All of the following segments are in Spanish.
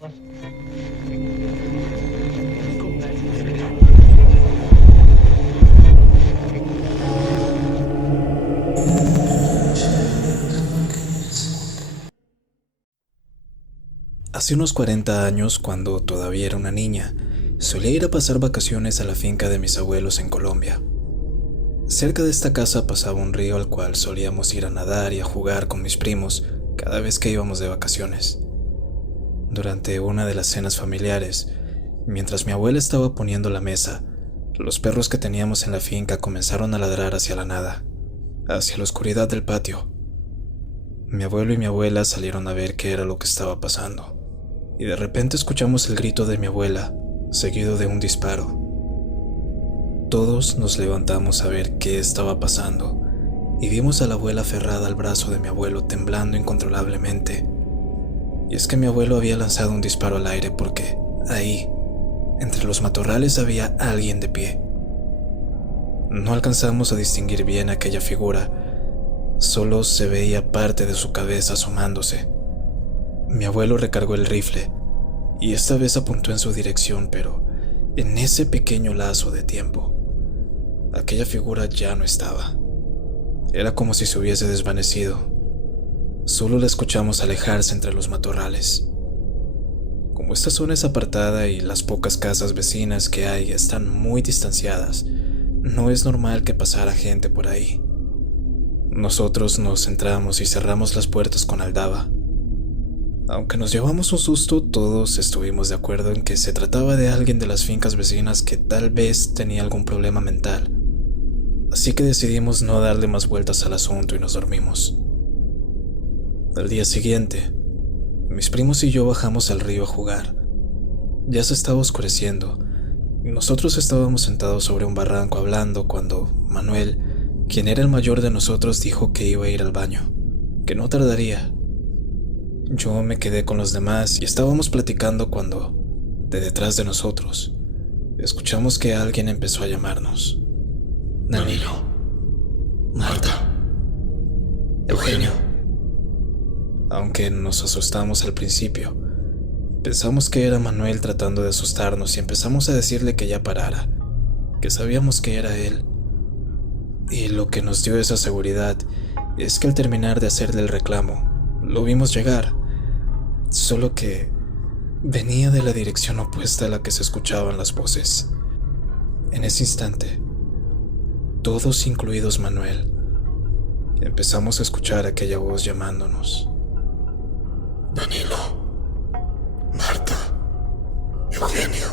Hace unos 40 años, cuando todavía era una niña, solía ir a pasar vacaciones a la finca de mis abuelos en Colombia. Cerca de esta casa pasaba un río al cual solíamos ir a nadar y a jugar con mis primos cada vez que íbamos de vacaciones. Durante una de las cenas familiares, mientras mi abuela estaba poniendo la mesa, los perros que teníamos en la finca comenzaron a ladrar hacia la nada, hacia la oscuridad del patio. Mi abuelo y mi abuela salieron a ver qué era lo que estaba pasando, y de repente escuchamos el grito de mi abuela, seguido de un disparo. Todos nos levantamos a ver qué estaba pasando, y vimos a la abuela aferrada al brazo de mi abuelo temblando incontrolablemente. Y es que mi abuelo había lanzado un disparo al aire porque ahí, entre los matorrales, había alguien de pie. No alcanzamos a distinguir bien aquella figura, solo se veía parte de su cabeza asomándose. Mi abuelo recargó el rifle y esta vez apuntó en su dirección, pero en ese pequeño lazo de tiempo, aquella figura ya no estaba. Era como si se hubiese desvanecido. Solo la escuchamos alejarse entre los matorrales. Como esta zona es apartada y las pocas casas vecinas que hay están muy distanciadas, no es normal que pasara gente por ahí. Nosotros nos centramos y cerramos las puertas con aldaba. Aunque nos llevamos un susto, todos estuvimos de acuerdo en que se trataba de alguien de las fincas vecinas que tal vez tenía algún problema mental. Así que decidimos no darle más vueltas al asunto y nos dormimos. Al día siguiente, mis primos y yo bajamos al río a jugar. Ya se estaba oscureciendo y nosotros estábamos sentados sobre un barranco hablando cuando Manuel, quien era el mayor de nosotros, dijo que iba a ir al baño, que no tardaría. Yo me quedé con los demás y estábamos platicando cuando, de detrás de nosotros, escuchamos que alguien empezó a llamarnos. Danilo, Marta, Eugenio. Aunque nos asustamos al principio, pensamos que era Manuel tratando de asustarnos y empezamos a decirle que ya parara, que sabíamos que era él. Y lo que nos dio esa seguridad es que al terminar de hacerle el reclamo, lo vimos llegar, solo que venía de la dirección opuesta a la que se escuchaban las voces. En ese instante, todos incluidos Manuel, empezamos a escuchar aquella voz llamándonos. Danilo, Marta, Eugenio,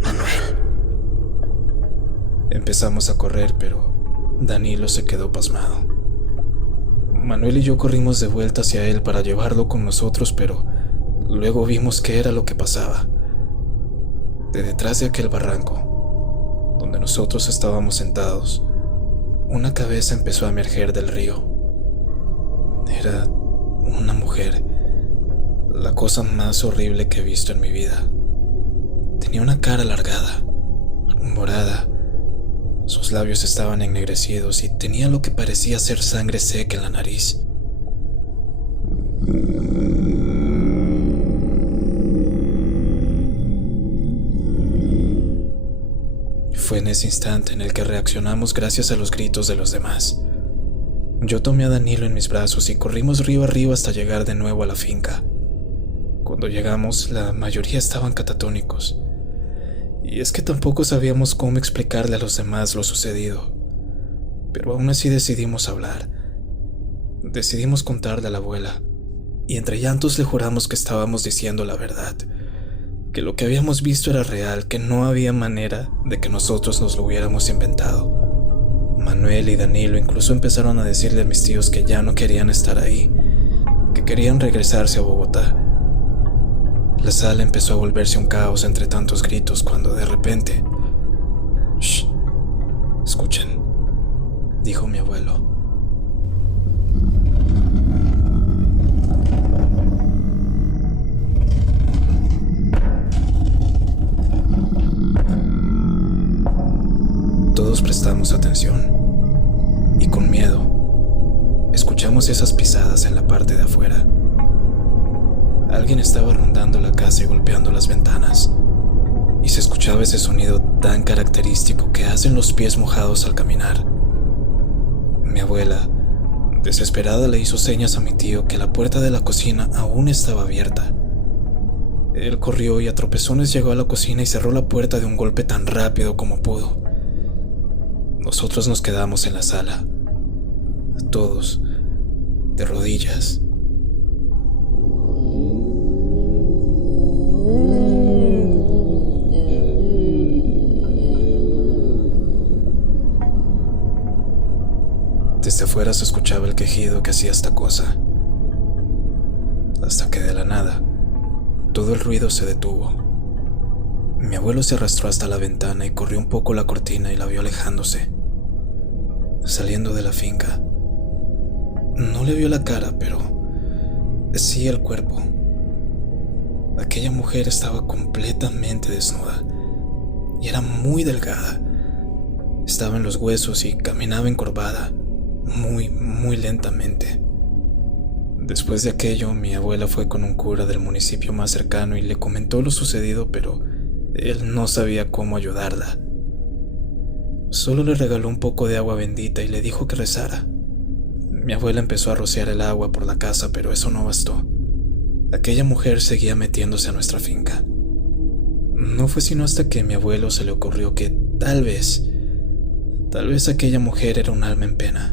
Manuel. Empezamos a correr, pero Danilo se quedó pasmado. Manuel y yo corrimos de vuelta hacia él para llevarlo con nosotros, pero luego vimos qué era lo que pasaba. De detrás de aquel barranco, donde nosotros estábamos sentados, una cabeza empezó a emerger del río. Era una mujer, la cosa más horrible que he visto en mi vida. Tenía una cara alargada, morada. Sus labios estaban ennegrecidos y tenía lo que parecía ser sangre seca en la nariz. Fue en ese instante en el que reaccionamos gracias a los gritos de los demás. Yo tomé a Danilo en mis brazos y corrimos río arriba hasta llegar de nuevo a la finca. Cuando llegamos, la mayoría estaban catatónicos. Y es que tampoco sabíamos cómo explicarle a los demás lo sucedido. Pero aún así decidimos hablar. Decidimos contarle a la abuela. Y entre llantos le juramos que estábamos diciendo la verdad. Que lo que habíamos visto era real, que no había manera de que nosotros nos lo hubiéramos inventado. Manuel y Danilo incluso empezaron a decirle a mis tíos que ya no querían estar ahí, que querían regresarse a Bogotá. La sala empezó a volverse un caos entre tantos gritos cuando de repente... ¡Shh! Escuchen, dijo mi abuelo. Todos prestamos atención y con miedo escuchamos esas pisadas en la parte de afuera. Alguien estaba rondando la casa y golpeando las ventanas, y se escuchaba ese sonido tan característico que hacen los pies mojados al caminar. Mi abuela, desesperada, le hizo señas a mi tío que la puerta de la cocina aún estaba abierta. Él corrió y a tropezones llegó a la cocina y cerró la puerta de un golpe tan rápido como pudo. Nosotros nos quedamos en la sala, todos de rodillas. Desde afuera se escuchaba el quejido que hacía esta cosa, hasta que de la nada todo el ruido se detuvo. Mi abuelo se arrastró hasta la ventana y corrió un poco la cortina y la vio alejándose, saliendo de la finca. No le vio la cara, pero sí el cuerpo. Aquella mujer estaba completamente desnuda y era muy delgada. Estaba en los huesos y caminaba encorvada, muy lentamente. Después de aquello, mi abuela fue con un cura del municipio más cercano y le comentó lo sucedido, pero él no sabía cómo ayudarla. Solo le regaló un poco de agua bendita y le dijo que rezara. Mi abuela empezó a rociar el agua por la casa, pero eso no bastó. Aquella mujer seguía metiéndose a nuestra finca. No fue sino hasta que a mi abuelo se le ocurrió que tal vez aquella mujer era un alma en pena.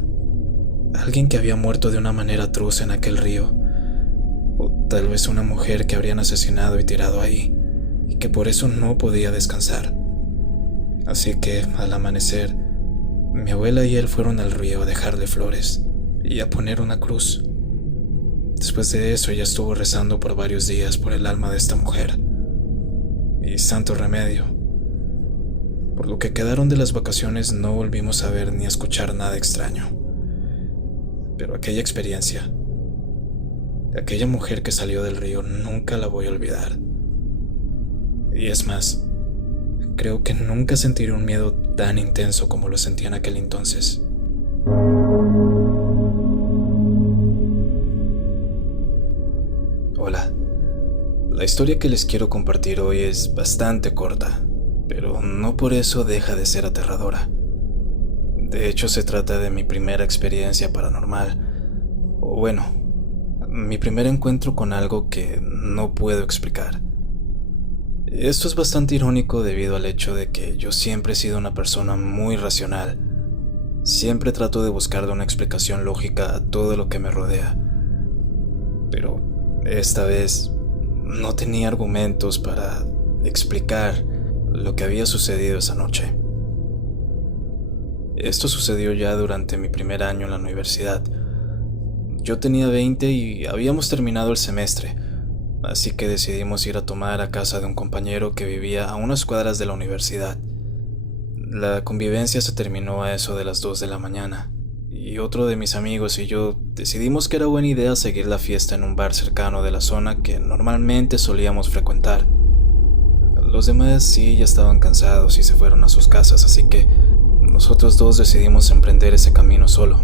Alguien que había muerto de una manera atroz en aquel río. O tal vez una mujer que habrían asesinado y tirado ahí, y que por eso no podía descansar. Así que, al amanecer, mi abuela y él fueron al río a dejarle flores y a poner una cruz. Después de eso, ella estuvo rezando por varios días por el alma de esta mujer. Y santo remedio. Por lo que quedaron de las vacaciones no volvimos a ver ni a escuchar nada extraño. Pero aquella experiencia, aquella mujer que salió del río, nunca la voy a olvidar. Y es más, creo que nunca sentiré un miedo tan intenso como lo sentí en aquel entonces. Hola, la historia que les quiero compartir hoy es bastante corta, pero no por eso deja de ser aterradora. De hecho, se trata de mi primera experiencia paranormal, o bueno, mi primer encuentro con algo que no puedo explicar. Esto es bastante irónico debido al hecho de que yo siempre he sido una persona muy racional. Siempre trato de buscarle una explicación lógica a todo lo que me rodea. Pero esta vez no tenía argumentos para explicar lo que había sucedido esa noche. Esto sucedió ya durante mi primer año en la universidad. Yo tenía 20 y habíamos terminado el semestre, así que decidimos ir a tomar a casa de un compañero que vivía a unas cuadras de la universidad. La convivencia se terminó a eso de las 2 de la mañana, y otro de mis amigos y yo decidimos que era buena idea seguir la fiesta en un bar cercano de la zona que normalmente solíamos frecuentar. Los demás sí ya estaban cansados y se fueron a sus casas, así que nosotros dos decidimos emprender ese camino solo.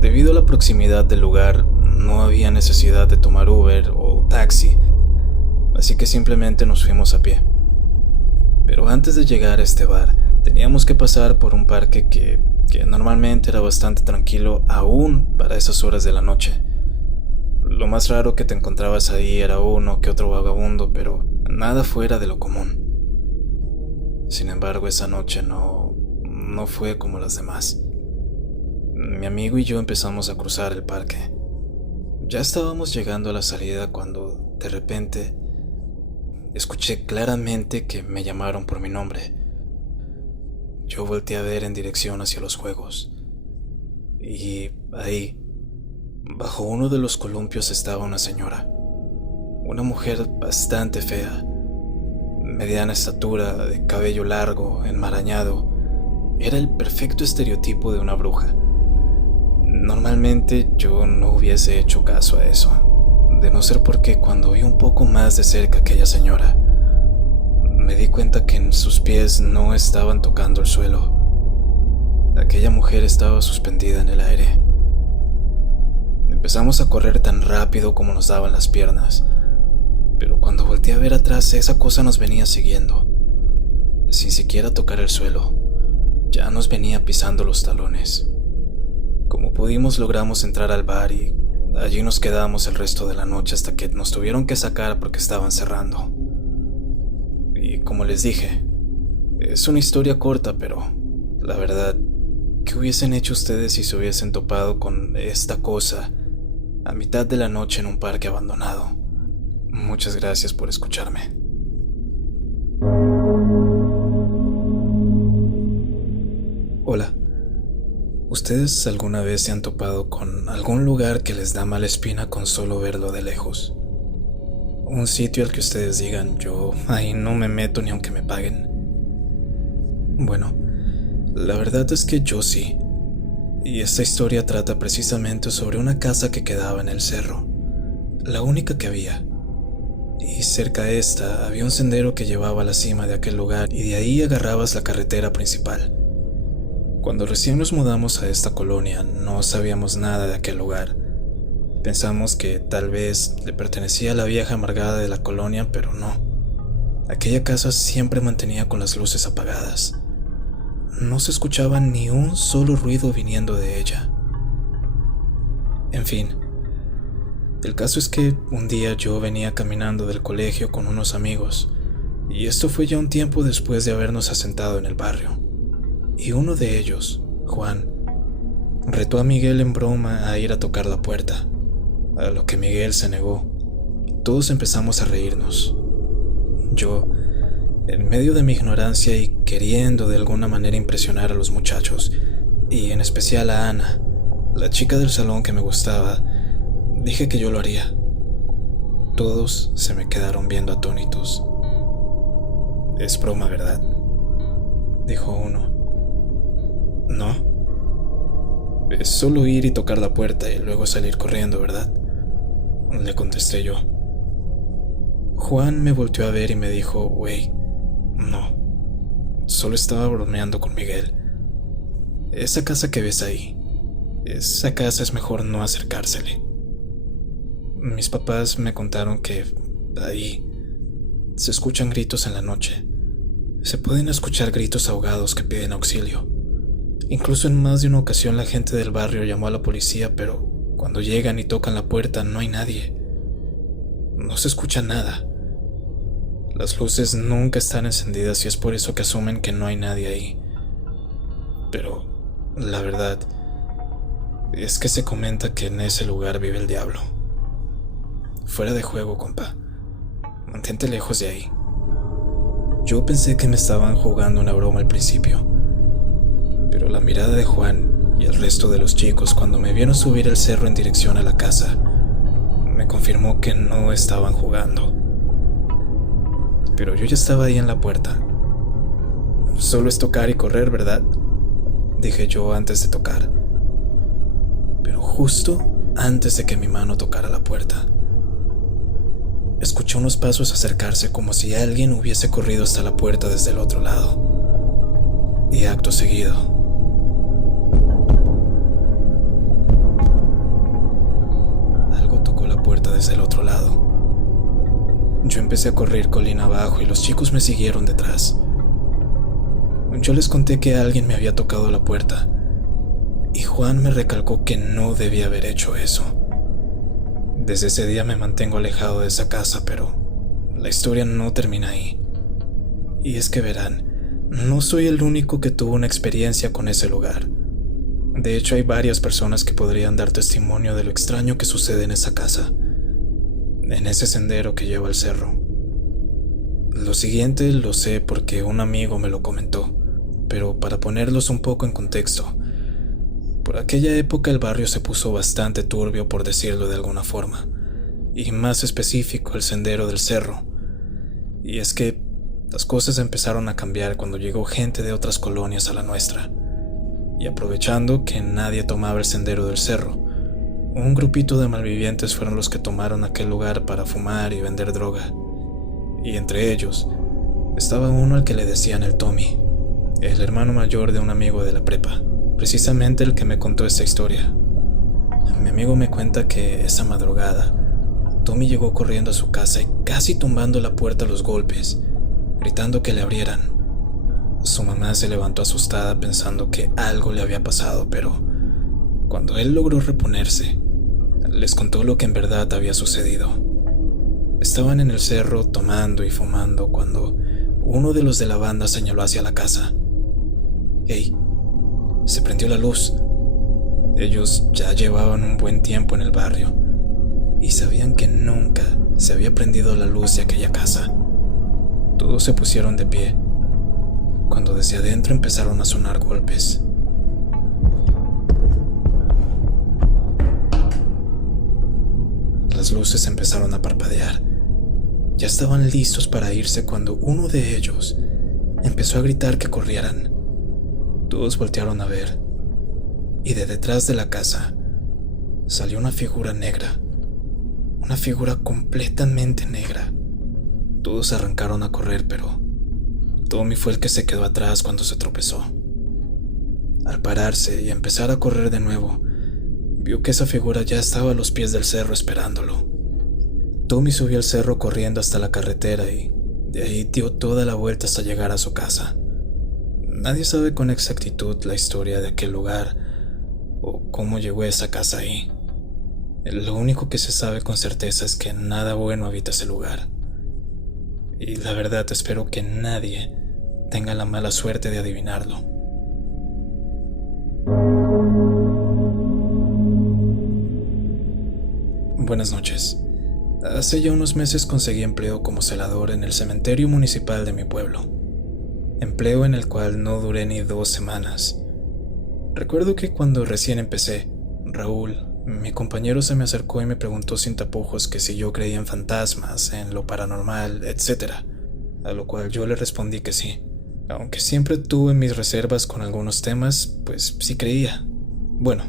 Debido a la proximidad del lugar, no había necesidad de tomar Uber o taxi, así que simplemente nos fuimos a pie. Pero antes de llegar a este bar, teníamos que pasar por un parque que normalmente era bastante tranquilo aún para esas horas de la noche. Lo más raro que te encontrabas ahí era uno que otro vagabundo, pero nada fuera de lo común. Sin embargo, esa noche no fue como las demás. Mi amigo y yo empezamos a cruzar el parque. Ya estábamos llegando a la salida cuando, de repente, escuché claramente que me llamaron por mi nombre. Yo volteé a ver en dirección hacia los juegos. Y ahí, bajo uno de los columpios, estaba una señora. Una mujer bastante fea. Mediana estatura, de cabello largo, enmarañado. Era el perfecto estereotipo de una bruja. Normalmente yo no hubiese hecho caso a eso, de no ser porque cuando vi un poco más de cerca a aquella señora, me di cuenta que en sus pies no estaban tocando el suelo. Aquella mujer estaba suspendida en el aire. Empezamos a correr tan rápido como nos daban las piernas, pero cuando volteé a ver atrás, esa cosa nos venía siguiendo. Sin siquiera tocar el suelo, ya nos venía pisando los talones. Como pudimos, logramos entrar al bar y allí nos quedamos el resto de la noche hasta que nos tuvieron que sacar porque estaban cerrando. Y como les dije, es una historia corta, pero la verdad, ¿qué hubiesen hecho ustedes si se hubiesen topado con esta cosa a mitad de la noche en un parque abandonado? Muchas gracias por escucharme. Hola. ¿Ustedes alguna vez se han topado con algún lugar que les da mala espina con solo verlo de lejos? Un sitio al que ustedes digan, yo ahí no me meto ni aunque me paguen. Bueno, la verdad es que yo sí. Y esta historia trata precisamente sobre una casa que quedaba en el cerro, la única que había. Y cerca de esta había un sendero que llevaba a la cima de aquel lugar y de ahí agarrabas la carretera principal. Cuando recién nos mudamos a esta colonia, no sabíamos nada de aquel lugar. Pensamos que tal vez le pertenecía a la vieja amargada de la colonia, pero no. Aquella casa siempre mantenía con las luces apagadas. No se escuchaba ni un solo ruido viniendo de ella. En fin, el caso es que un día yo venía caminando del colegio con unos amigos, y esto fue ya un tiempo después de habernos asentado en el barrio. Y uno de ellos, Juan, retó a Miguel en broma a ir a tocar la puerta, a lo que Miguel se negó. Todos empezamos a reírnos. Yo, en medio de mi ignorancia y queriendo de alguna manera impresionar a los muchachos, y en especial a Ana, la chica del salón que me gustaba, dije que yo lo haría. Todos se me quedaron viendo atónitos. «Es broma, ¿verdad?», dijo uno. «No, es solo ir y tocar la puerta y luego salir corriendo, ¿verdad?», le contesté yo. Juan me volteó a ver y me dijo, «Güey, no, solo estaba bromeando con Miguel. Esa casa que ves ahí, esa casa es mejor no acercársele». Mis papás me contaron que ahí se escuchan gritos en la noche. Se pueden escuchar gritos ahogados que piden auxilio. Incluso en más de una ocasión la gente del barrio llamó a la policía, pero cuando llegan y tocan la puerta no hay nadie. No se escucha nada. Las luces nunca están encendidas y es por eso que asumen que no hay nadie ahí. Pero la verdad es que se comenta que en ese lugar vive el diablo. Fuera de juego, compa. Mantente lejos de ahí. Yo pensé que me estaban jugando una broma al principio, pero la mirada de Juan y el resto de los chicos cuando me vieron subir el cerro en dirección a la casa me confirmó que no estaban jugando. Pero yo ya estaba ahí en la puerta. «Solo es tocar y correr, ¿verdad?», dije yo antes de tocar. Pero justo antes de que mi mano tocara la puerta, escuché unos pasos acercarse como si alguien hubiese corrido hasta la puerta desde el otro lado. Y acto seguido, algo tocó la puerta desde el otro lado. Yo empecé a correr colina abajo y los chicos me siguieron detrás. Yo les conté que alguien me había tocado la puerta, y Juan me recalcó que no debía haber hecho eso. Desde ese día me mantengo alejado de esa casa, pero la historia no termina ahí. Y es que verán, no soy el único que tuvo una experiencia con ese lugar. De hecho, hay varias personas que podrían dar testimonio de lo extraño que sucede en esa casa, en ese sendero que lleva al cerro. Lo siguiente lo sé porque un amigo me lo comentó, pero para ponerlos un poco en contexto, por aquella época el barrio se puso bastante turbio, por decirlo de alguna forma, y más específico el sendero del cerro. Y es que las cosas empezaron a cambiar cuando llegó gente de otras colonias a la nuestra, y aprovechando que nadie tomaba el sendero del cerro, un grupito de malvivientes fueron los que tomaron aquel lugar para fumar y vender droga. Y entre ellos estaba uno al que le decían el Tommy, el hermano mayor de un amigo de la prepa, precisamente el que me contó esta historia. Mi amigo me cuenta que esa madrugada Tommy llegó corriendo a su casa y casi tumbando la puerta a los golpes, gritando que le abrieran. Su mamá se levantó asustada pensando que algo le había pasado, pero cuando él logró reponerse, les contó lo que en verdad había sucedido. Estaban en el cerro tomando y fumando cuando uno de los de la banda señaló hacia la casa. ¡Hey! Se prendió la luz. Ellos ya llevaban un buen tiempo en el barrio y sabían que nunca se había prendido la luz de aquella casa. Todos se pusieron de pie cuando desde adentro empezaron a sonar golpes. Las luces empezaron a parpadear. Ya estaban listos para irse cuando uno de ellos empezó a gritar que corrieran. Todos voltearon a ver, y de detrás de la casa salió una figura negra, una figura completamente negra. Todos arrancaron a correr, pero Tommy fue el que se quedó atrás cuando se tropezó. Al pararse y empezar a correr de nuevo, vio que esa figura ya estaba a los pies del cerro esperándolo. Tommy subió al cerro corriendo hasta la carretera y de ahí dio toda la vuelta hasta llegar a su casa. Nadie sabe con exactitud la historia de aquel lugar o cómo llegó esa casa ahí. Lo único que se sabe con certeza es que nada bueno habita ese lugar. Y la verdad espero que nadie tenga la mala suerte de adivinarlo. Buenas noches. Hace ya unos meses conseguí empleo como celador en el cementerio municipal de mi pueblo. Empleo en el cual no duré ni 2 semanas. Recuerdo que cuando recién empecé, Raúl, mi compañero, se me acercó y me preguntó sin tapujos que si yo creía en fantasmas, en lo paranormal, etc. A lo cual yo le respondí que sí. Aunque siempre tuve mis reservas con algunos temas, pues sí creía. Bueno,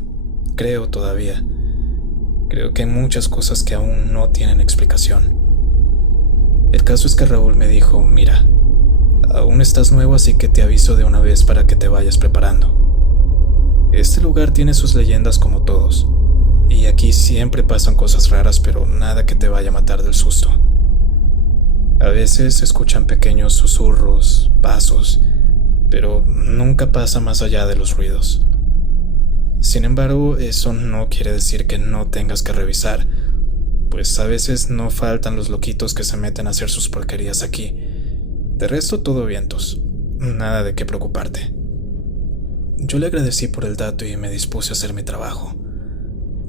creo todavía. Creo que hay muchas cosas que aún no tienen explicación. El caso es que Raúl me dijo, mira, aún estás nuevo, así que te aviso de una vez para que te vayas preparando. Este lugar tiene sus leyendas como todos, y aquí siempre pasan cosas raras, pero nada que te vaya a matar del susto. A veces se escuchan pequeños susurros, pasos, pero nunca pasa más allá de los ruidos. Sin embargo, eso no quiere decir que no tengas que revisar, pues a veces no faltan los loquitos que se meten a hacer sus porquerías aquí. De resto, todo vientos, nada de qué preocuparte. Yo le agradecí por el dato y me dispuse a hacer mi trabajo,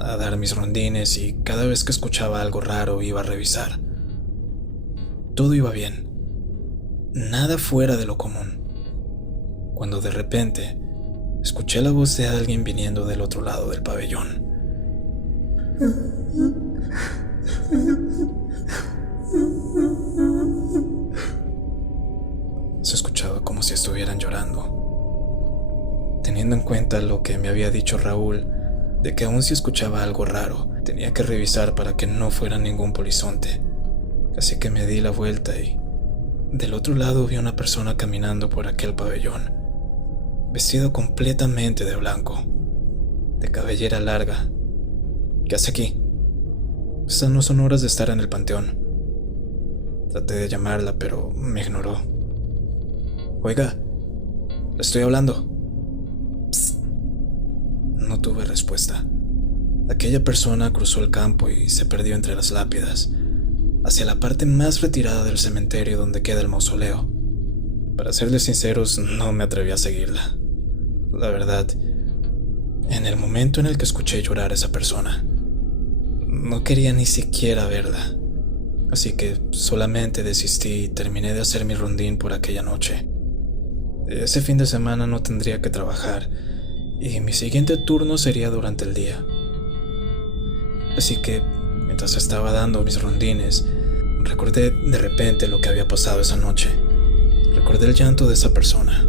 a dar mis rondines, y cada vez que escuchaba algo raro iba a revisar. Todo iba bien, nada fuera de lo común, cuando de repente escuché la voz de alguien viniendo del otro lado del pabellón. Se escuchaba como si estuvieran llorando. Teniendo en cuenta lo que me había dicho Raúl, de que aún si escuchaba algo raro, tenía que revisar para que no fuera ningún polizonte. Así que me di la vuelta y del otro lado vi a una persona caminando por aquel pabellón, vestido completamente de blanco, de cabellera larga. ¿Qué hace aquí? Estas no son horas de estar en el panteón. Traté de llamarla, pero me ignoró. Oiga, le estoy hablando. Psst. No tuve respuesta. Aquella persona cruzó el campo y se perdió entre las lápidas, hacia la parte más retirada del cementerio donde queda el mausoleo. Para serles sinceros, no me atreví a seguirla. La verdad, en el momento en el que escuché llorar a esa persona, no quería ni siquiera verla. Así que solamente desistí y terminé de hacer mi rondín por aquella noche. Ese fin de semana no tendría que trabajar y mi siguiente turno sería durante el día. Así que, mientras estaba dando mis rondines, recordé de repente lo que había pasado esa noche. Recordé el llanto de esa persona,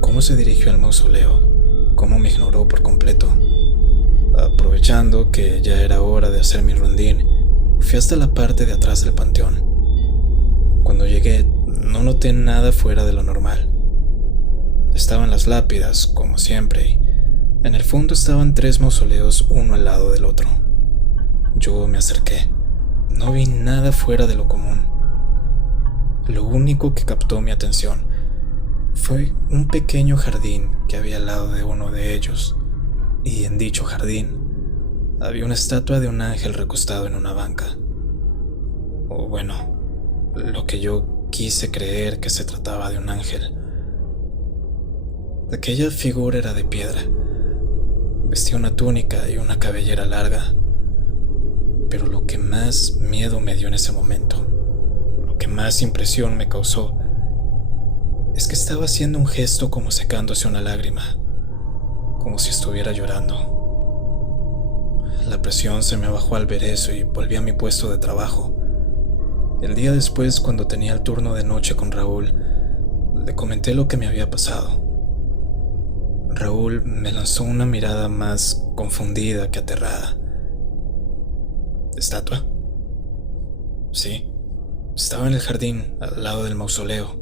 cómo se dirigió al mausoleo, cómo me ignoró por completo. Aprovechando que ya era hora de hacer mi rondín, fui hasta la parte de atrás del panteón. Cuando llegué, no noté nada fuera de lo normal. Estaban las lápidas, como siempre, y En el fondo estaban 3 mausoleos uno al lado del otro. Yo me acerqué. No vi nada fuera de lo común. Lo único que captó mi atención fue un pequeño jardín que había al lado de uno de ellos, y en dicho jardín había una estatua de un ángel recostado en una banca. O bueno, lo que yo quise creer que se trataba de un ángel. Aquella figura era de piedra. Vestía una túnica y una cabellera larga. Pero lo que más miedo me dio en ese momento, lo que más impresión me causó, es que estaba haciendo un gesto como secándose una lágrima, como si estuviera llorando. La presión se me bajó al ver eso y volví a mi puesto de trabajo. El día después, cuando tenía el turno de noche con Raúl, le comenté lo que me había pasado. Raúl me lanzó una mirada más confundida que aterrada. ¿Estatua? Sí, estaba en el jardín, al lado del mausoleo.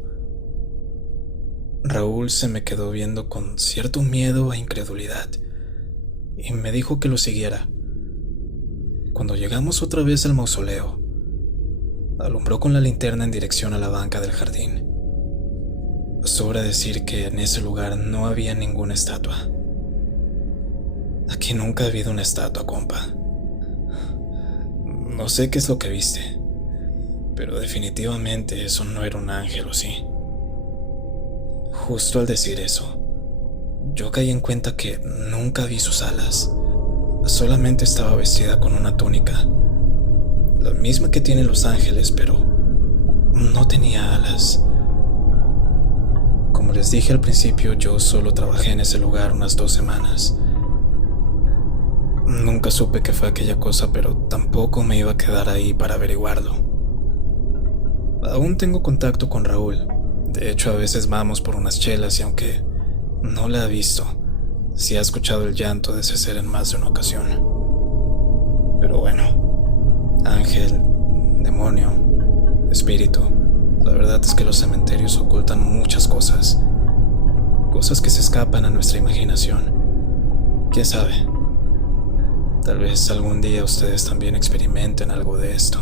Raúl se me quedó viendo con cierto miedo e incredulidad y me dijo que lo siguiera. Cuando llegamos otra vez al mausoleo, alumbró con la linterna en dirección a la banca del jardín. Sobra decir que en ese lugar no había ninguna estatua. Aquí nunca ha habido una estatua, compa. No sé qué es lo que viste, pero definitivamente eso no era un ángel, ¿o sí? Justo al decir eso, yo caí en cuenta que nunca vi sus alas. Solamente estaba vestida con una túnica, la misma que tienen los ángeles, pero no tenía alas. Como les dije al principio, yo solo trabajé en ese lugar unas 2 semanas. Nunca supe qué fue aquella cosa, pero tampoco me iba a quedar ahí para averiguarlo. Aún tengo contacto con Raúl. De hecho, a veces vamos por unas chelas y aunque no la ha visto, sí ha escuchado el llanto de ese ser en más de una ocasión. Pero bueno, ángel, demonio, espíritu, la verdad es que los cementerios ocultan muchas cosas. Cosas que se escapan a nuestra imaginación. ¿Quién sabe? Tal vez algún día ustedes también experimenten algo de esto.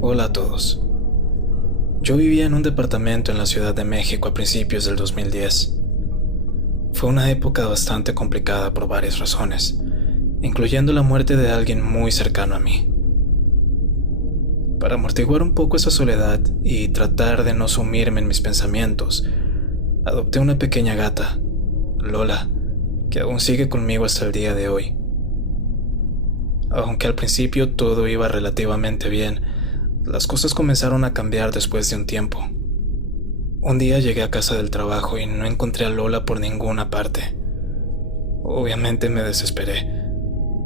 Hola a todos. Yo vivía en un departamento en la Ciudad de México a principios del 2010. Fue una época bastante complicada por varias razones, incluyendo la muerte de alguien muy cercano a mí. Para amortiguar un poco esa soledad y tratar de no sumirme en mis pensamientos, adopté una pequeña gata, Lola, que aún sigue conmigo hasta el día de hoy. Aunque al principio todo iba relativamente bien, las cosas comenzaron a cambiar después de un tiempo. Un día llegué a casa del trabajo y no encontré a Lola por ninguna parte. Obviamente me desesperé.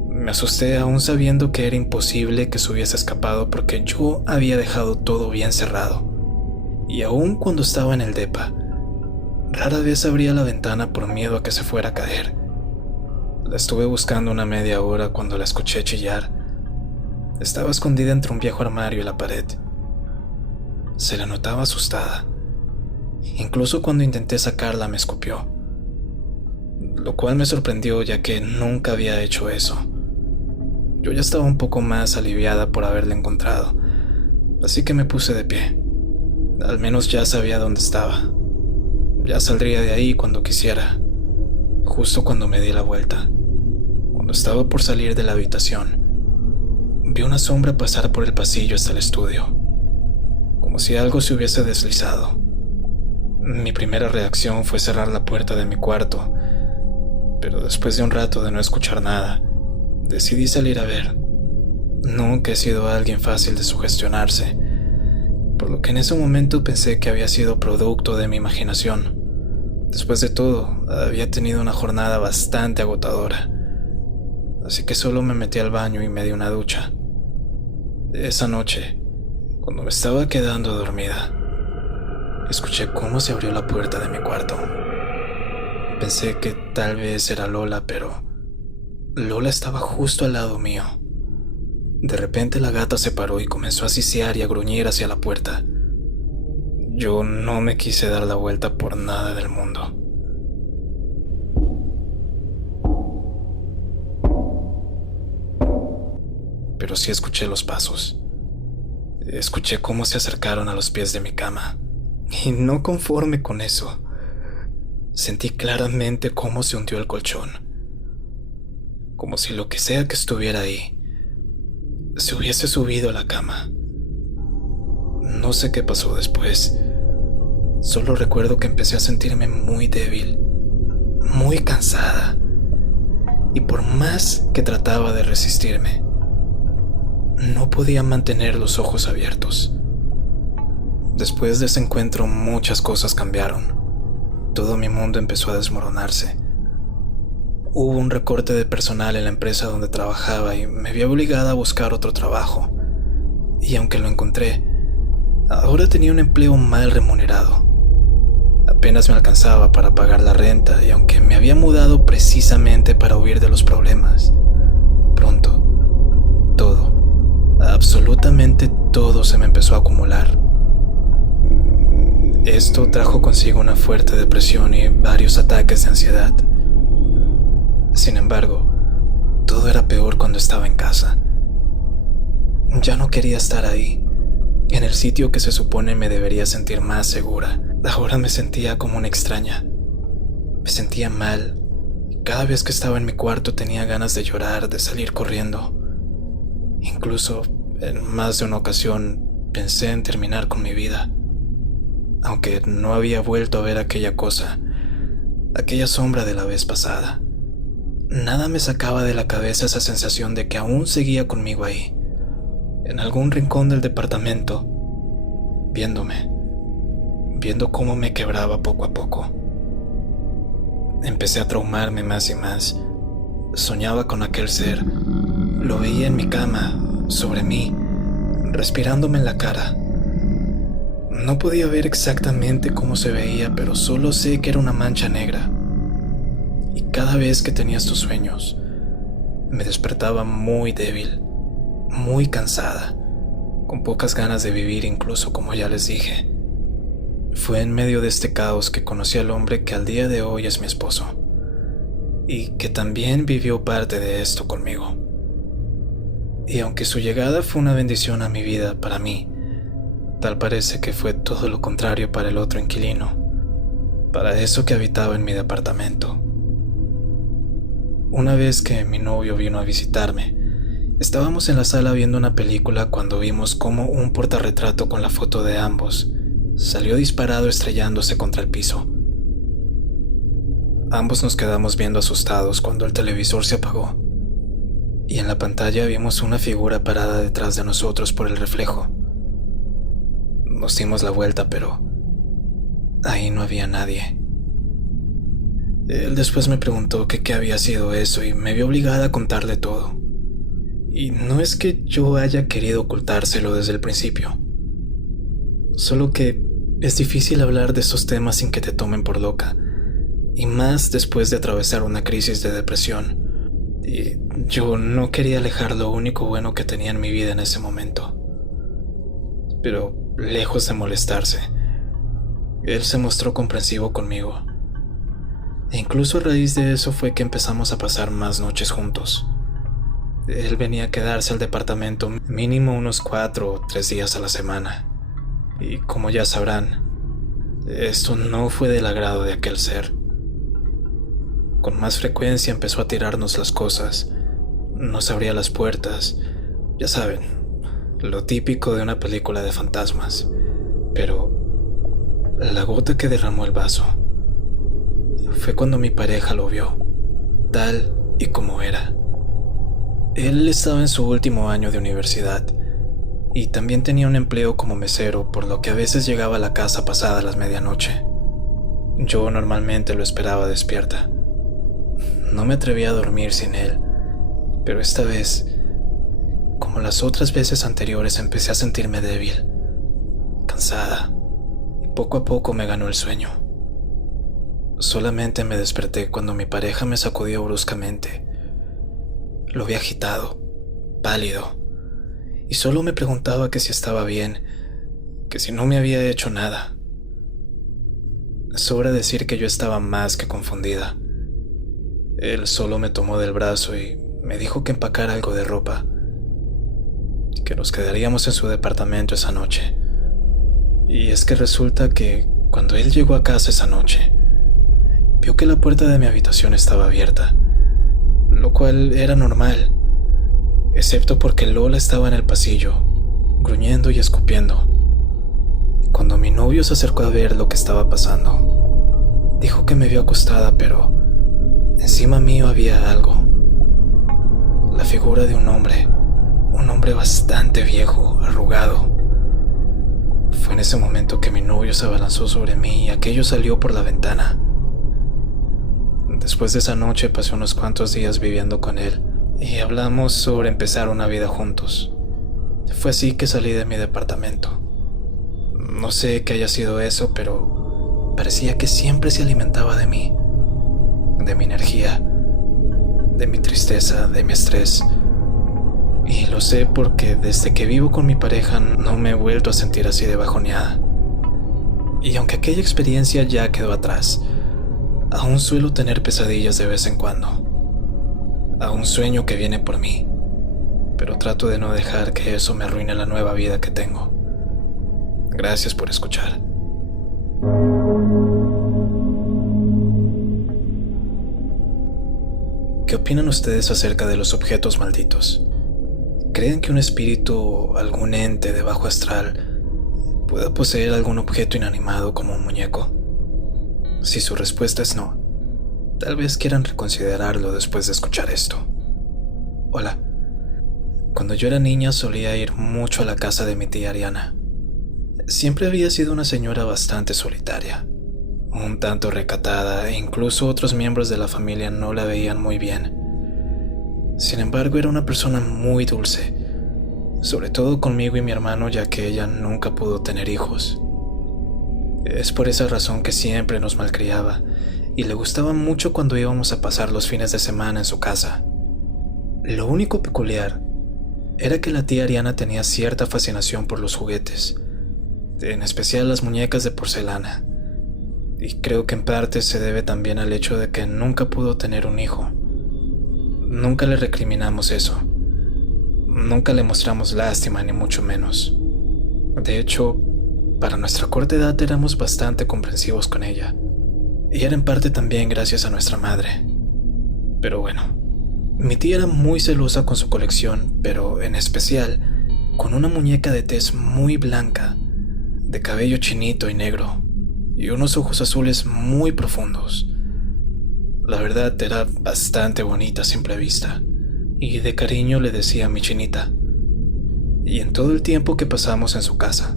Me asusté aún sabiendo que era imposible que se hubiese escapado porque yo había dejado todo bien cerrado. Y aún cuando estaba en el depa, rara vez abría la ventana por miedo a que se fuera a caer. La estuve buscando una media hora cuando la escuché chillar. Estaba escondida entre un viejo armario y la pared. Se la notaba asustada. Incluso cuando intenté sacarla me escupió, lo cual me sorprendió ya que nunca había hecho eso. Yo ya estaba un poco más aliviada por haberla encontrado, así que me puse de pie. Al menos ya sabía dónde estaba. Ya saldría de ahí cuando quisiera. Justo cuando me di la vuelta, cuando estaba por salir de la habitación, vi una sombra pasar por el pasillo hasta el estudio, como si algo se hubiese deslizado. Mi primera reacción fue cerrar la puerta de mi cuarto, pero después de un rato de no escuchar nada, decidí salir a ver. Nunca he sido alguien fácil de sugestionarse, por lo que en ese momento pensé que había sido producto de mi imaginación. Después de todo, había tenido una jornada bastante agotadora, así que solo me metí al baño y me di una ducha. Esa noche, cuando me estaba quedando dormida, escuché cómo se abrió la puerta de mi cuarto. Pensé que tal vez era Lola, pero Lola estaba justo al lado mío. De repente la gata se paró y comenzó a sisear y a gruñir hacia la puerta. Yo no me quise dar la vuelta por nada del mundo. Pero sí escuché los pasos. Escuché cómo se acercaron a los pies de mi cama. Y no conforme con eso, sentí claramente cómo se hundió el colchón. Como si lo que sea que estuviera ahí se hubiese subido a la cama. No sé qué pasó después. Solo recuerdo que empecé a sentirme muy débil, muy cansada. Y por más que trataba de resistirme, no podía mantener los ojos abiertos. Después de ese encuentro, muchas cosas cambiaron. Todo mi mundo empezó a desmoronarse. Hubo un recorte de personal en la empresa donde trabajaba y me vi obligada a buscar otro trabajo. Y aunque lo encontré, ahora tenía un empleo mal remunerado. Apenas me alcanzaba para pagar la renta y aunque me había mudado precisamente para huir de los problemas, pronto, todo, absolutamente todo se me empezó a acumular. Esto trajo consigo una fuerte depresión y varios ataques de ansiedad. Sin embargo, todo era peor cuando estaba en casa. Ya no quería estar ahí, en el sitio que se supone me debería sentir más segura. Ahora me sentía como una extraña. Me sentía mal. Cada vez que estaba en mi cuarto tenía ganas de llorar, de salir corriendo. Incluso, en más de una ocasión, pensé en terminar con mi vida. Aunque no había vuelto a ver aquella cosa, aquella sombra de la vez pasada. Nada me sacaba de la cabeza esa sensación de que aún seguía conmigo ahí, en algún rincón del departamento, viéndome, viendo cómo me quebraba poco a poco. Empecé a traumarme más y más. Soñaba con aquel ser. Lo veía en mi cama, sobre mí, respirándome en la cara. No podía ver exactamente cómo se veía, pero solo sé que era una mancha negra. Y cada vez que tenía estos sueños, me despertaba muy débil, muy cansada, con pocas ganas de vivir incluso, como ya les dije. Fue en medio de este caos que conocí al hombre que al día de hoy es mi esposo, y que también vivió parte de esto conmigo. Y aunque su llegada fue una bendición a mi vida, para mí, tal parece que fue todo lo contrario para el otro inquilino, para eso que habitaba en mi departamento. Una vez que mi novio vino a visitarme, estábamos en la sala viendo una película cuando vimos cómo un portarretrato con la foto de ambos salió disparado estrellándose contra el piso. Ambos nos quedamos viendo asustados cuando el televisor se apagó, y en la pantalla vimos una figura parada detrás de nosotros por el reflejo. Nos dimos la vuelta, pero ahí no había nadie. Él después me preguntó que qué había sido eso y me vio obligada a contarle todo. Y no es que yo haya querido ocultárselo desde el principio, solo que es difícil hablar de esos temas sin que te tomen por loca, y más después de atravesar una crisis de depresión. Y yo no quería alejar lo único bueno que tenía en mi vida en ese momento. Pero lejos de molestarse, él se mostró comprensivo conmigo. E incluso a raíz de eso fue que empezamos a pasar más noches juntos. Él venía a quedarse al departamento mínimo unos 4 o 3 días a la semana. Y como ya sabrán, esto no fue del agrado de aquel ser. Con más frecuencia empezó a tirarnos las cosas, nos abría las puertas, ya saben, lo típico de una película de fantasmas. Pero la gota que derramó el vaso fue cuando mi pareja lo vio, tal y como era. Él estaba en su último año de universidad y también tenía un empleo como mesero, por lo que a veces llegaba a la casa pasada las medianoche. Yo normalmente lo esperaba despierta. No me atrevía a dormir sin él, pero esta vez, como las otras veces anteriores, empecé a sentirme débil, cansada, y poco a poco me ganó el sueño. Solamente me desperté cuando mi pareja me sacudió bruscamente. Lo vi agitado, pálido, y solo me preguntaba que si estaba bien, que si no me había hecho nada. Sobra decir que yo estaba más que confundida. Él solo me tomó del brazo y me dijo que empacara algo de ropa, que nos quedaríamos en su departamento esa noche. Y es que resulta que cuando él llegó a casa esa noche, vio que la puerta de mi habitación estaba abierta, lo cual era normal, excepto porque Lola estaba en el pasillo, gruñendo y escupiendo. Cuando mi novio se acercó a ver lo que estaba pasando, dijo que me vio acostada, pero encima mío había algo. La figura de un hombre bastante viejo, arrugado. Fue en ese momento que mi novio se abalanzó sobre mí y aquello salió por la ventana. Después de esa noche pasé unos cuantos días viviendo con él y hablamos sobre empezar una vida juntos. Fue así que salí de mi departamento. No sé qué haya sido eso, pero parecía que siempre se alimentaba de mí, de mi energía, de mi tristeza, de mi estrés. Y lo sé porque desde que vivo con mi pareja no me he vuelto a sentir así de bajoneada. Y aunque aquella experiencia ya quedó atrás, aún suelo tener pesadillas de vez en cuando. Aún sueño que viene por mí, pero trato de no dejar que eso me arruine la nueva vida que tengo. Gracias por escuchar. ¿Qué opinan ustedes acerca de los objetos malditos? ¿Creen que un espíritu o algún ente de bajo astral pueda poseer algún objeto inanimado como un muñeco? Si su respuesta es no, tal vez quieran reconsiderarlo después de escuchar esto. Hola. Cuando yo era niña solía ir mucho a la casa de mi tía Ariana. Siempre había sido una señora bastante solitaria, un tanto recatada, e incluso otros miembros de la familia no la veían muy bien. Sin embargo, era una persona muy dulce, sobre todo conmigo y mi hermano, ya que ella nunca pudo tener hijos. Es por esa razón que siempre nos malcriaba y le gustaba mucho cuando íbamos a pasar los fines de semana en su casa. Lo único peculiar era que la tía Ariana tenía cierta fascinación por los juguetes, en especial las muñecas de porcelana, y creo que en parte se debe también al hecho de que nunca pudo tener un hijo. Nunca le recriminamos eso, nunca le mostramos lástima ni mucho menos. De hecho, para nuestra corta edad éramos bastante comprensivos con ella, y era en parte también gracias a nuestra madre. Pero bueno, mi tía era muy celosa con su colección, pero en especial con una muñeca de tez muy blanca, de cabello chinito y negro, y unos ojos azules muy profundos. La verdad era bastante bonita a simple vista, y de cariño le decía mi chinita. Y en todo el tiempo que pasamos en su casa,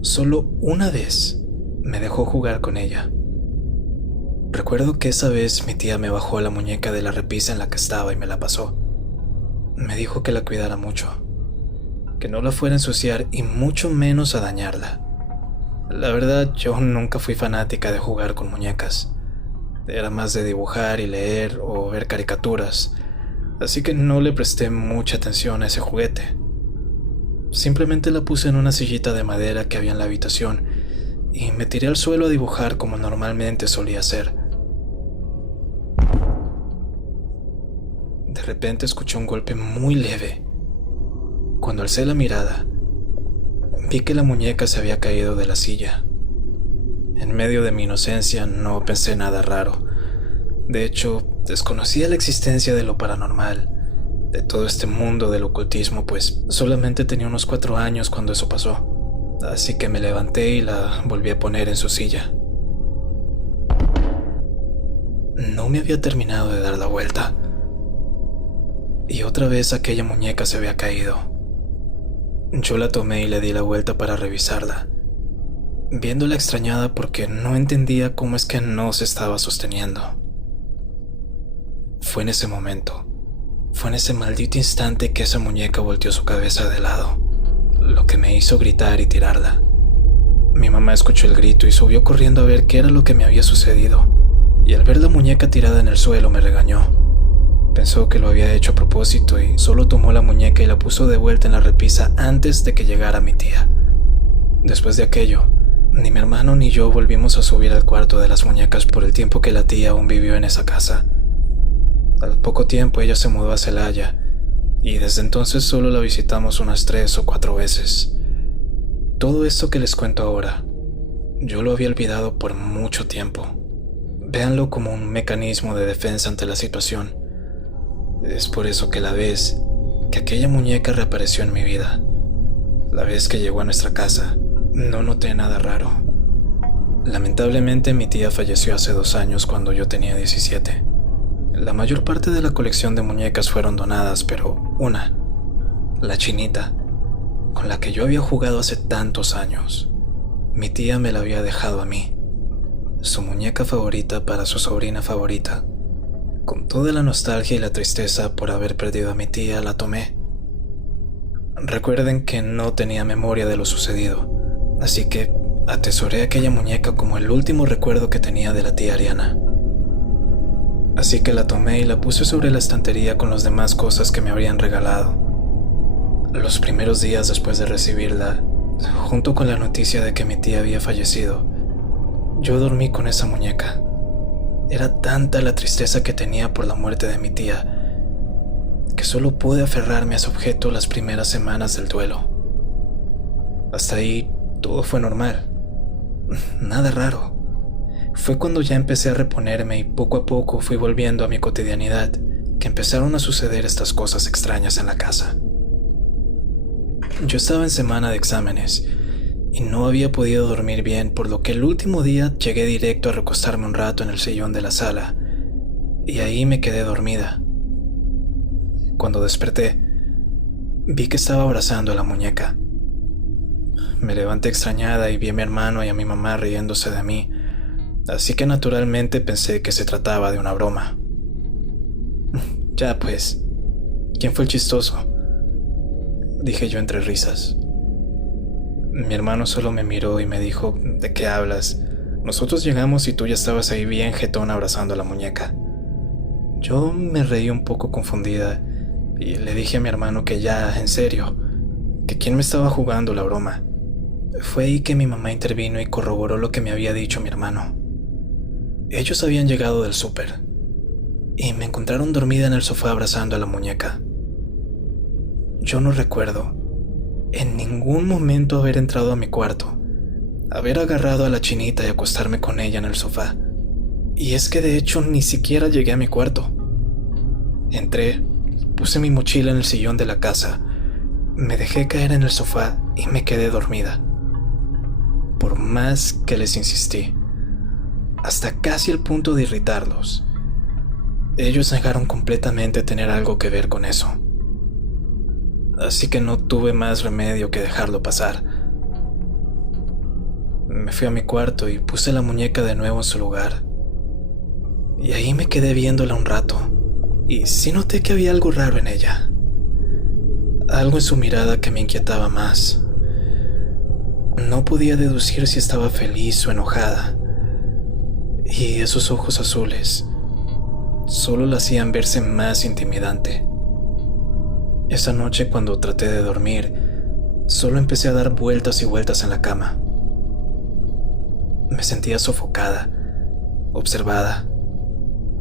solo una vez me dejó jugar con ella. Recuerdo que esa vez mi tía me bajó la muñeca de la repisa en la que estaba y me la pasó. Me dijo que la cuidara mucho, que no la fuera a ensuciar y mucho menos a dañarla. La verdad, yo nunca fui fanática de jugar con muñecas. Era más de dibujar y leer o ver caricaturas, así que no le presté mucha atención a ese juguete. Simplemente la puse en una sillita de madera que había en la habitación y me tiré al suelo a dibujar como normalmente solía hacer. De repente escuché un golpe muy leve. Cuando alcé la mirada, vi que la muñeca se había caído de la silla. En medio de mi inocencia no pensé nada raro. De hecho, desconocía la existencia de lo paranormal, de todo este mundo del ocultismo, pues solamente tenía unos 4 años cuando eso pasó. Así que me levanté y la volví a poner en su silla. No me había terminado de dar la vuelta, y otra vez aquella muñeca se había caído. Yo la tomé y le di la vuelta para revisarla, viéndola extrañada porque no entendía cómo es que no se estaba sosteniendo. Fue en ese momento, fue en ese maldito instante que esa muñeca volteó su cabeza de lado, lo que me hizo gritar y tirarla. Mi mamá escuchó el grito y subió corriendo a ver qué era lo que me había sucedido, y al ver la muñeca tirada en el suelo me regañó. Pensó que lo había hecho a propósito y solo tomó la muñeca y la puso de vuelta en la repisa antes de que llegara mi tía. Después de aquello, Ni mi hermano ni yo volvimos a subir al cuarto de las muñecas por el tiempo que la tía aún vivió en esa casa. Al poco tiempo ella se mudó a Celaya y desde entonces solo la visitamos unas 3 o 4 veces. Todo esto que les cuento ahora, yo lo había olvidado por mucho tiempo. Véanlo como un mecanismo de defensa ante la situación. Es por eso que la vez que aquella muñeca reapareció en mi vida, la vez que llegó a nuestra casa, no noté nada raro. Lamentablemente mi tía falleció hace 2 años cuando yo tenía 17. La mayor parte de la colección de muñecas fueron donadas, pero una, la chinita, con la que yo había jugado hace tantos años, mi tía me la había dejado a mí, su muñeca favorita para su sobrina favorita. Con toda la nostalgia y la tristeza por haber perdido a mi tía, la tomé. Recuerden que no tenía memoria de lo sucedido, así que atesoré aquella muñeca como el último recuerdo que tenía de la tía Ariana. Así que la tomé y la puse sobre la estantería con las demás cosas que me habrían regalado. Los primeros días después de recibirla, junto con la noticia de que mi tía había fallecido, yo dormí con esa muñeca. Era tanta la tristeza que tenía por la muerte de mi tía, que solo pude aferrarme a ese objeto las primeras semanas del duelo. Hasta ahí todo fue normal, nada raro. Fue cuando ya empecé a reponerme y poco a poco fui volviendo a mi cotidianidad que empezaron a suceder estas cosas extrañas en la casa. Yo estaba en semana de exámenes y no había podido dormir bien, por lo que el último día llegué directo a recostarme un rato en el sillón de la sala y ahí me quedé dormida. Cuando desperté, vi que estaba abrazando a la muñeca. Me levanté extrañada y vi a mi hermano y a mi mamá riéndose de mí, así que naturalmente pensé que se trataba de una broma. Ya pues, ¿quién fue el chistoso?, dije yo entre risas. Mi hermano solo me miró y me dijo: ¿de qué hablas? Nosotros llegamos y tú ya estabas ahí bien jetón abrazando a la muñeca. Yo me reí un poco confundida y le dije a mi hermano que ya, en serio, que quién me estaba jugando la broma. Fue ahí que mi mamá intervino y corroboró lo que me había dicho mi hermano. Ellos habían llegado del súper y me encontraron dormida en el sofá abrazando a la muñeca. Yo no recuerdo en ningún momento haber entrado a mi cuarto, haber agarrado a la chinita y acostarme con ella en el sofá. Y es que de hecho ni siquiera llegué a mi cuarto. Entré, puse mi mochila en el sillón de la casa, me dejé caer en el sofá y me quedé dormida. Por más que les insistí, hasta casi el punto de irritarlos, ellos negaron completamente tener algo que ver con eso. Así que no tuve más remedio que dejarlo pasar. Me fui a mi cuarto y puse la muñeca de nuevo en su lugar. Y ahí me quedé viéndola un rato, y sí noté que había algo raro en ella. Algo en su mirada que me inquietaba más. No podía deducir si estaba feliz o enojada. Y esos ojos azules solo la hacían verse más intimidante. Esa noche, cuando traté de dormir, solo empecé a dar vueltas y vueltas en la cama. Me sentía sofocada, observada.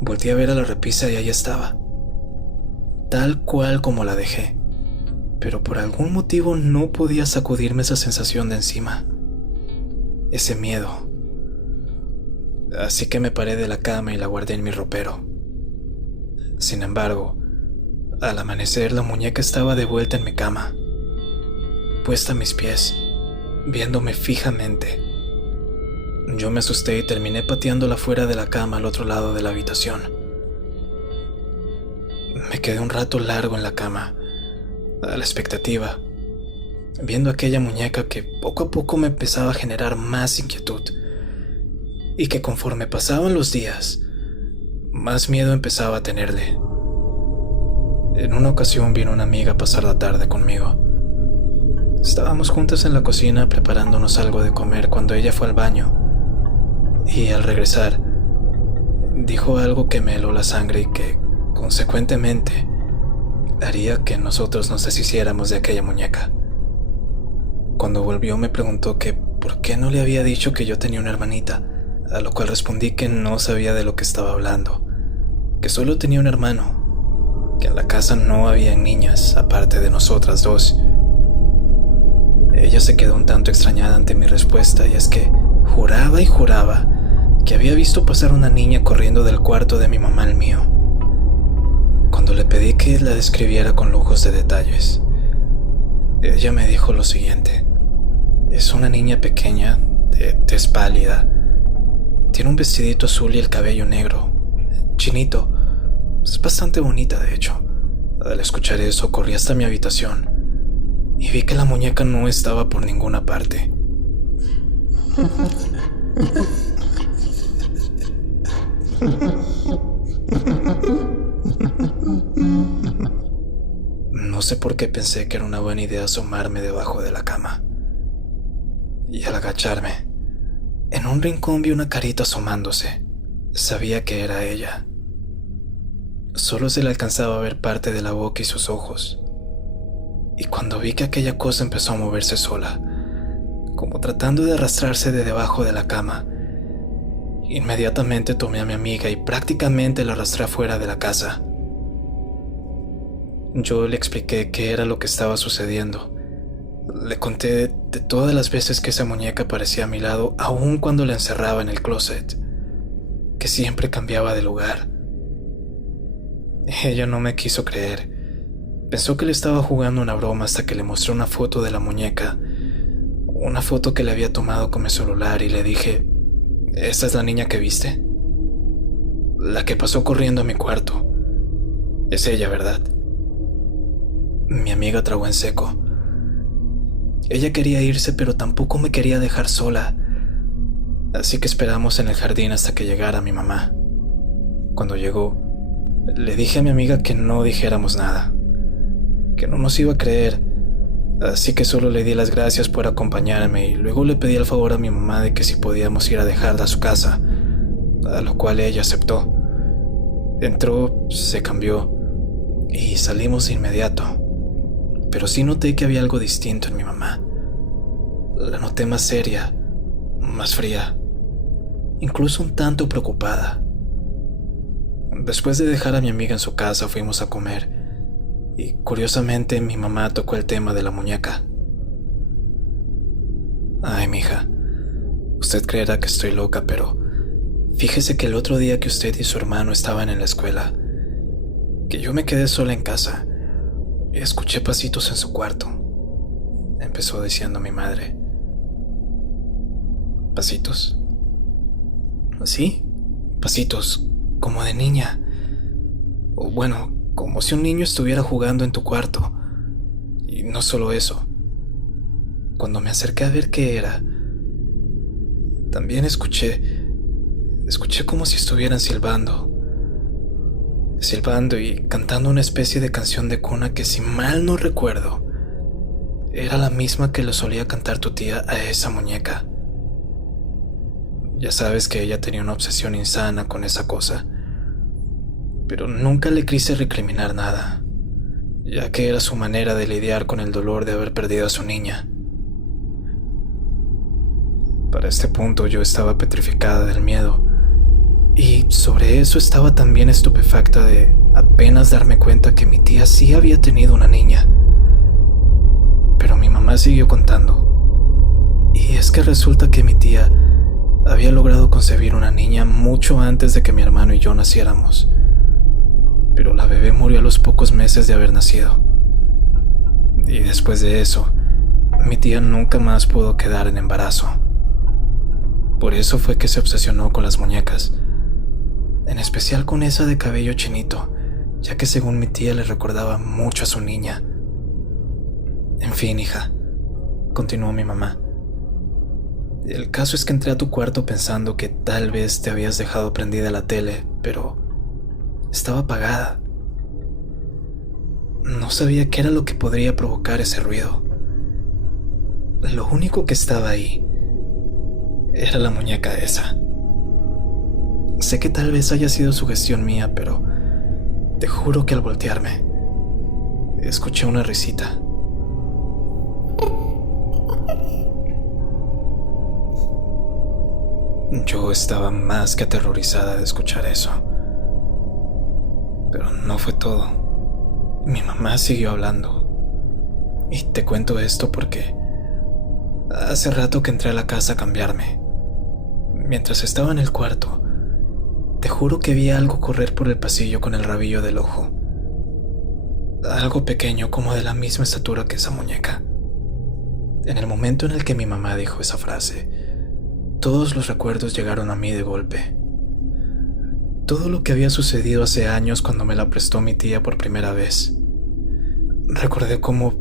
Volteé a ver a la repisa y ahí estaba, tal cual como la dejé, pero por algún motivo no podía sacudirme esa sensación de encima, ese miedo. Así que me paré de la cama y la guardé en mi ropero. Sin embargo, al amanecer la muñeca estaba de vuelta en mi cama, puesta a mis pies, viéndome fijamente. Yo me asusté y terminé pateándola fuera de la cama al otro lado de la habitación. Me quedé un rato largo en la cama, a la expectativa, viendo aquella muñeca que poco a poco me empezaba a generar más inquietud, y que conforme pasaban los días, más miedo empezaba a tenerle. En una ocasión vino una amiga a pasar la tarde conmigo. Estábamos juntas en la cocina preparándonos algo de comer cuando ella fue al baño, y al regresar dijo algo que me heló la sangre y que, consecuentemente, haría que nosotros nos deshiciéramos de aquella muñeca. Cuando volvió me preguntó que por qué no le había dicho que yo tenía una hermanita, a lo cual respondí que no sabía de lo que estaba hablando, que solo tenía un hermano, que en la casa no había niñas aparte de nosotras dos. Ella se quedó un tanto extrañada ante mi respuesta, y es que juraba y juraba que había visto pasar una niña corriendo del cuarto de mi mamá al mío. Cuando le pedí que la describiera con lujos de detalles, ella me dijo lo siguiente: es una niña pequeña, de tez pálida, tiene un vestidito azul y el cabello negro, chinito, es bastante bonita de hecho. Al escuchar eso corrí hasta mi habitación y vi que la muñeca no estaba por ninguna parte. No sé por qué pensé que era una buena idea asomarme debajo de la cama. Y al agacharme, en un rincón vi una carita asomándose. Sabía que era ella. Solo se le alcanzaba a ver parte de la boca y sus ojos. Y cuando vi que aquella cosa empezó a moverse sola, como tratando de arrastrarse de debajo de la cama, inmediatamente tomé a mi amiga y prácticamente la arrastré afuera de la casa. Yo le expliqué qué era lo que estaba sucediendo. Le conté de todas las veces que esa muñeca aparecía a mi lado, aun cuando la encerraba en el closet, que siempre cambiaba de lugar. Ella no me quiso creer. Pensó que le estaba jugando una broma hasta que le mostré una foto de la muñeca, una foto que le había tomado con mi celular, y le dije: ¿esta es la niña que viste? La que pasó corriendo a mi cuarto. Es ella, ¿verdad? Mi amiga tragó en seco. Ella quería irse, pero tampoco me quería dejar sola, así que esperamos en el jardín hasta que llegara mi mamá. Cuando llegó, le dije a mi amiga que no dijéramos nada, que no nos iba a creer, así que solo le di las gracias por acompañarme y luego le pedí el favor a mi mamá de que si podíamos ir a dejarla a su casa, a lo cual ella aceptó. Entró, se cambió y salimos de inmediato, pero sí noté que había algo distinto en mi mamá. La noté más seria, más fría, incluso un tanto preocupada. Después de dejar a mi amiga en su casa, fuimos a comer y curiosamente mi mamá tocó el tema de la muñeca. Ay, mija, usted creerá que estoy loca, pero fíjese que el otro día que usted y su hermano estaban en la escuela, que yo me quedé sola en casa, escuché pasitos en su cuarto, empezó diciendo mi madre. ¿Pasitos? Sí, pasitos, como de niña. O bueno, como si un niño estuviera jugando en tu cuarto. Y no solo eso. Cuando me acerqué a ver qué era, también escuché como si estuvieran silbando y cantando una especie de canción de cuna que, si mal no recuerdo, era la misma que le solía cantar tu tía a esa muñeca. Ya sabes que ella tenía una obsesión insana con esa cosa, pero nunca le quise recriminar nada, ya que era su manera de lidiar con el dolor de haber perdido a su niña. Para este punto yo estaba petrificada del miedo, y sobre eso estaba también estupefacta de apenas darme cuenta que mi tía sí había tenido una niña. Pero mi mamá siguió contando, y es que resulta que mi tía había logrado concebir una niña mucho antes de que mi hermano y yo naciéramos, pero la bebé murió a los pocos meses de haber nacido. Y después de eso, mi tía nunca más pudo quedar en embarazo. Por eso fue que se obsesionó con las muñecas, en especial con esa de cabello chinito, ya que según mi tía le recordaba mucho a su niña. En fin, hija, continuó mi mamá. El caso es que entré a tu cuarto pensando que tal vez te habías dejado prendida la tele, pero estaba apagada. No sabía qué era lo que podría provocar ese ruido. Lo único que estaba ahí era la muñeca esa. Sé que tal vez haya sido sugestión mía, pero te juro que al voltearme, escuché una risita. Yo estaba más que aterrorizada de escuchar eso. Pero no fue todo. Mi mamá siguió hablando. Y te cuento esto porque hace rato que entré a la casa a cambiarme. Mientras estaba en el cuarto, te juro que vi algo correr por el pasillo con el rabillo del ojo. Algo pequeño, como de la misma estatura que esa muñeca. En el momento en el que mi mamá dijo esa frase, todos los recuerdos llegaron a mí de golpe. Todo lo que había sucedido hace años cuando me la prestó mi tía por primera vez. Recordé cómo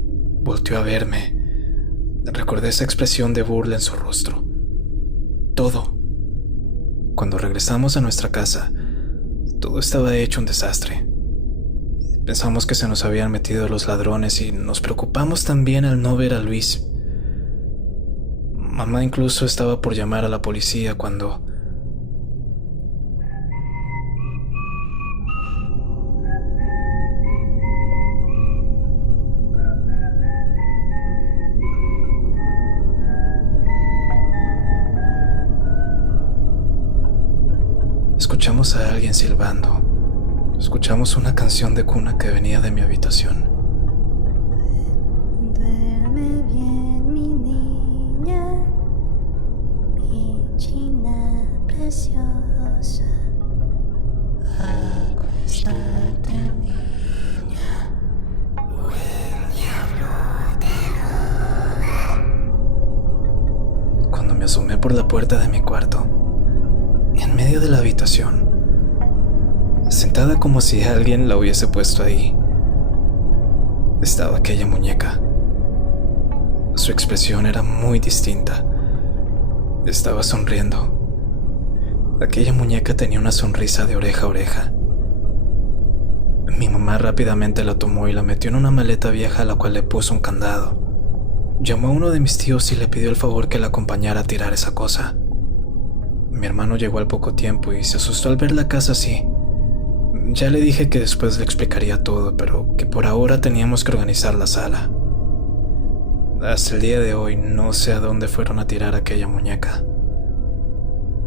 volteó a verme. Recordé esa expresión de burla en su rostro. Todo. Cuando regresamos a nuestra casa, todo estaba hecho un desastre. Pensamos que se nos habían metido los ladrones y nos preocupamos también al no ver a Luis. Mamá incluso estaba por llamar a la policía cuando... escuchamos a alguien silbando. Escuchamos una canción de cuna que venía de mi habitación. Duerme bien, mi niña, mi china preciosa. Acuéstate, niña, o el diablo te... Cuando me asomé por la puerta de mi cuarto, en medio de la habitación, sentada como si alguien la hubiese puesto ahí, estaba aquella muñeca. Su expresión era muy distinta. Estaba sonriendo. Aquella muñeca tenía una sonrisa de oreja a oreja. Mi mamá rápidamente la tomó y la metió en una maleta vieja a la cual le puso un candado. Llamó a uno de mis tíos y le pidió el favor que la acompañara a tirar esa cosa. Mi hermano llegó al poco tiempo y se asustó al ver la casa así. Ya le dije que después le explicaría todo, pero que por ahora teníamos que organizar la sala. Hasta el día de hoy no sé a dónde fueron a tirar aquella muñeca.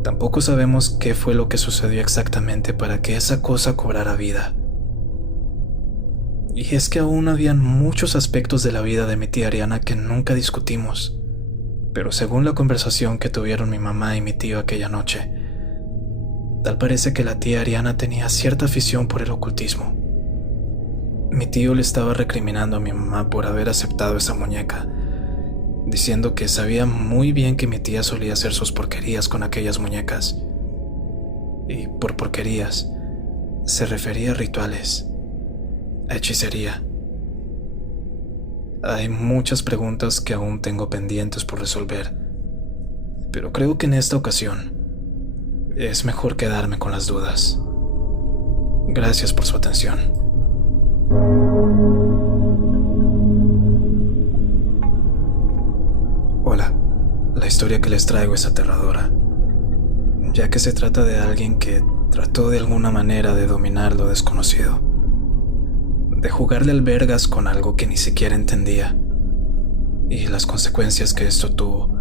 Tampoco sabemos qué fue lo que sucedió exactamente para que esa cosa cobrara vida. Y es que aún habían muchos aspectos de la vida de mi tía Ariana que nunca discutimos. Pero según la conversación que tuvieron mi mamá y mi tío aquella noche, tal parece que la tía Ariana tenía cierta afición por el ocultismo. Mi tío le estaba recriminando a mi mamá por haber aceptado esa muñeca, diciendo que sabía muy bien que mi tía solía hacer sus porquerías con aquellas muñecas. Y por porquerías se refería a rituales, a hechicería. Hay muchas preguntas que aún tengo pendientes por resolver, pero creo que en esta ocasión es mejor quedarme con las dudas. Gracias por su atención. Hola, la historia que les traigo es aterradora, ya que se trata de alguien que trató de alguna manera de dominar lo desconocido, de jugarle albergas con algo que ni siquiera entendía, y las consecuencias que esto tuvo,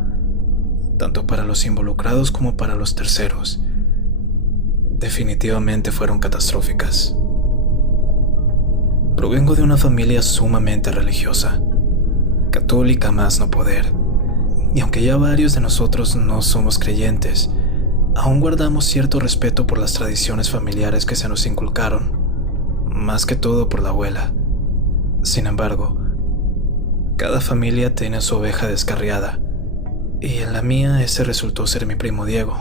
tanto para los involucrados como para los terceros, definitivamente fueron catastróficas. Provengo de una familia sumamente religiosa, católica más no poder, y aunque ya varios de nosotros no somos creyentes, aún guardamos cierto respeto por las tradiciones familiares que se nos inculcaron, más que todo por la abuela. Sin embargo, cada familia tiene su oveja descarriada, y en la mía ese resultó ser mi primo Diego.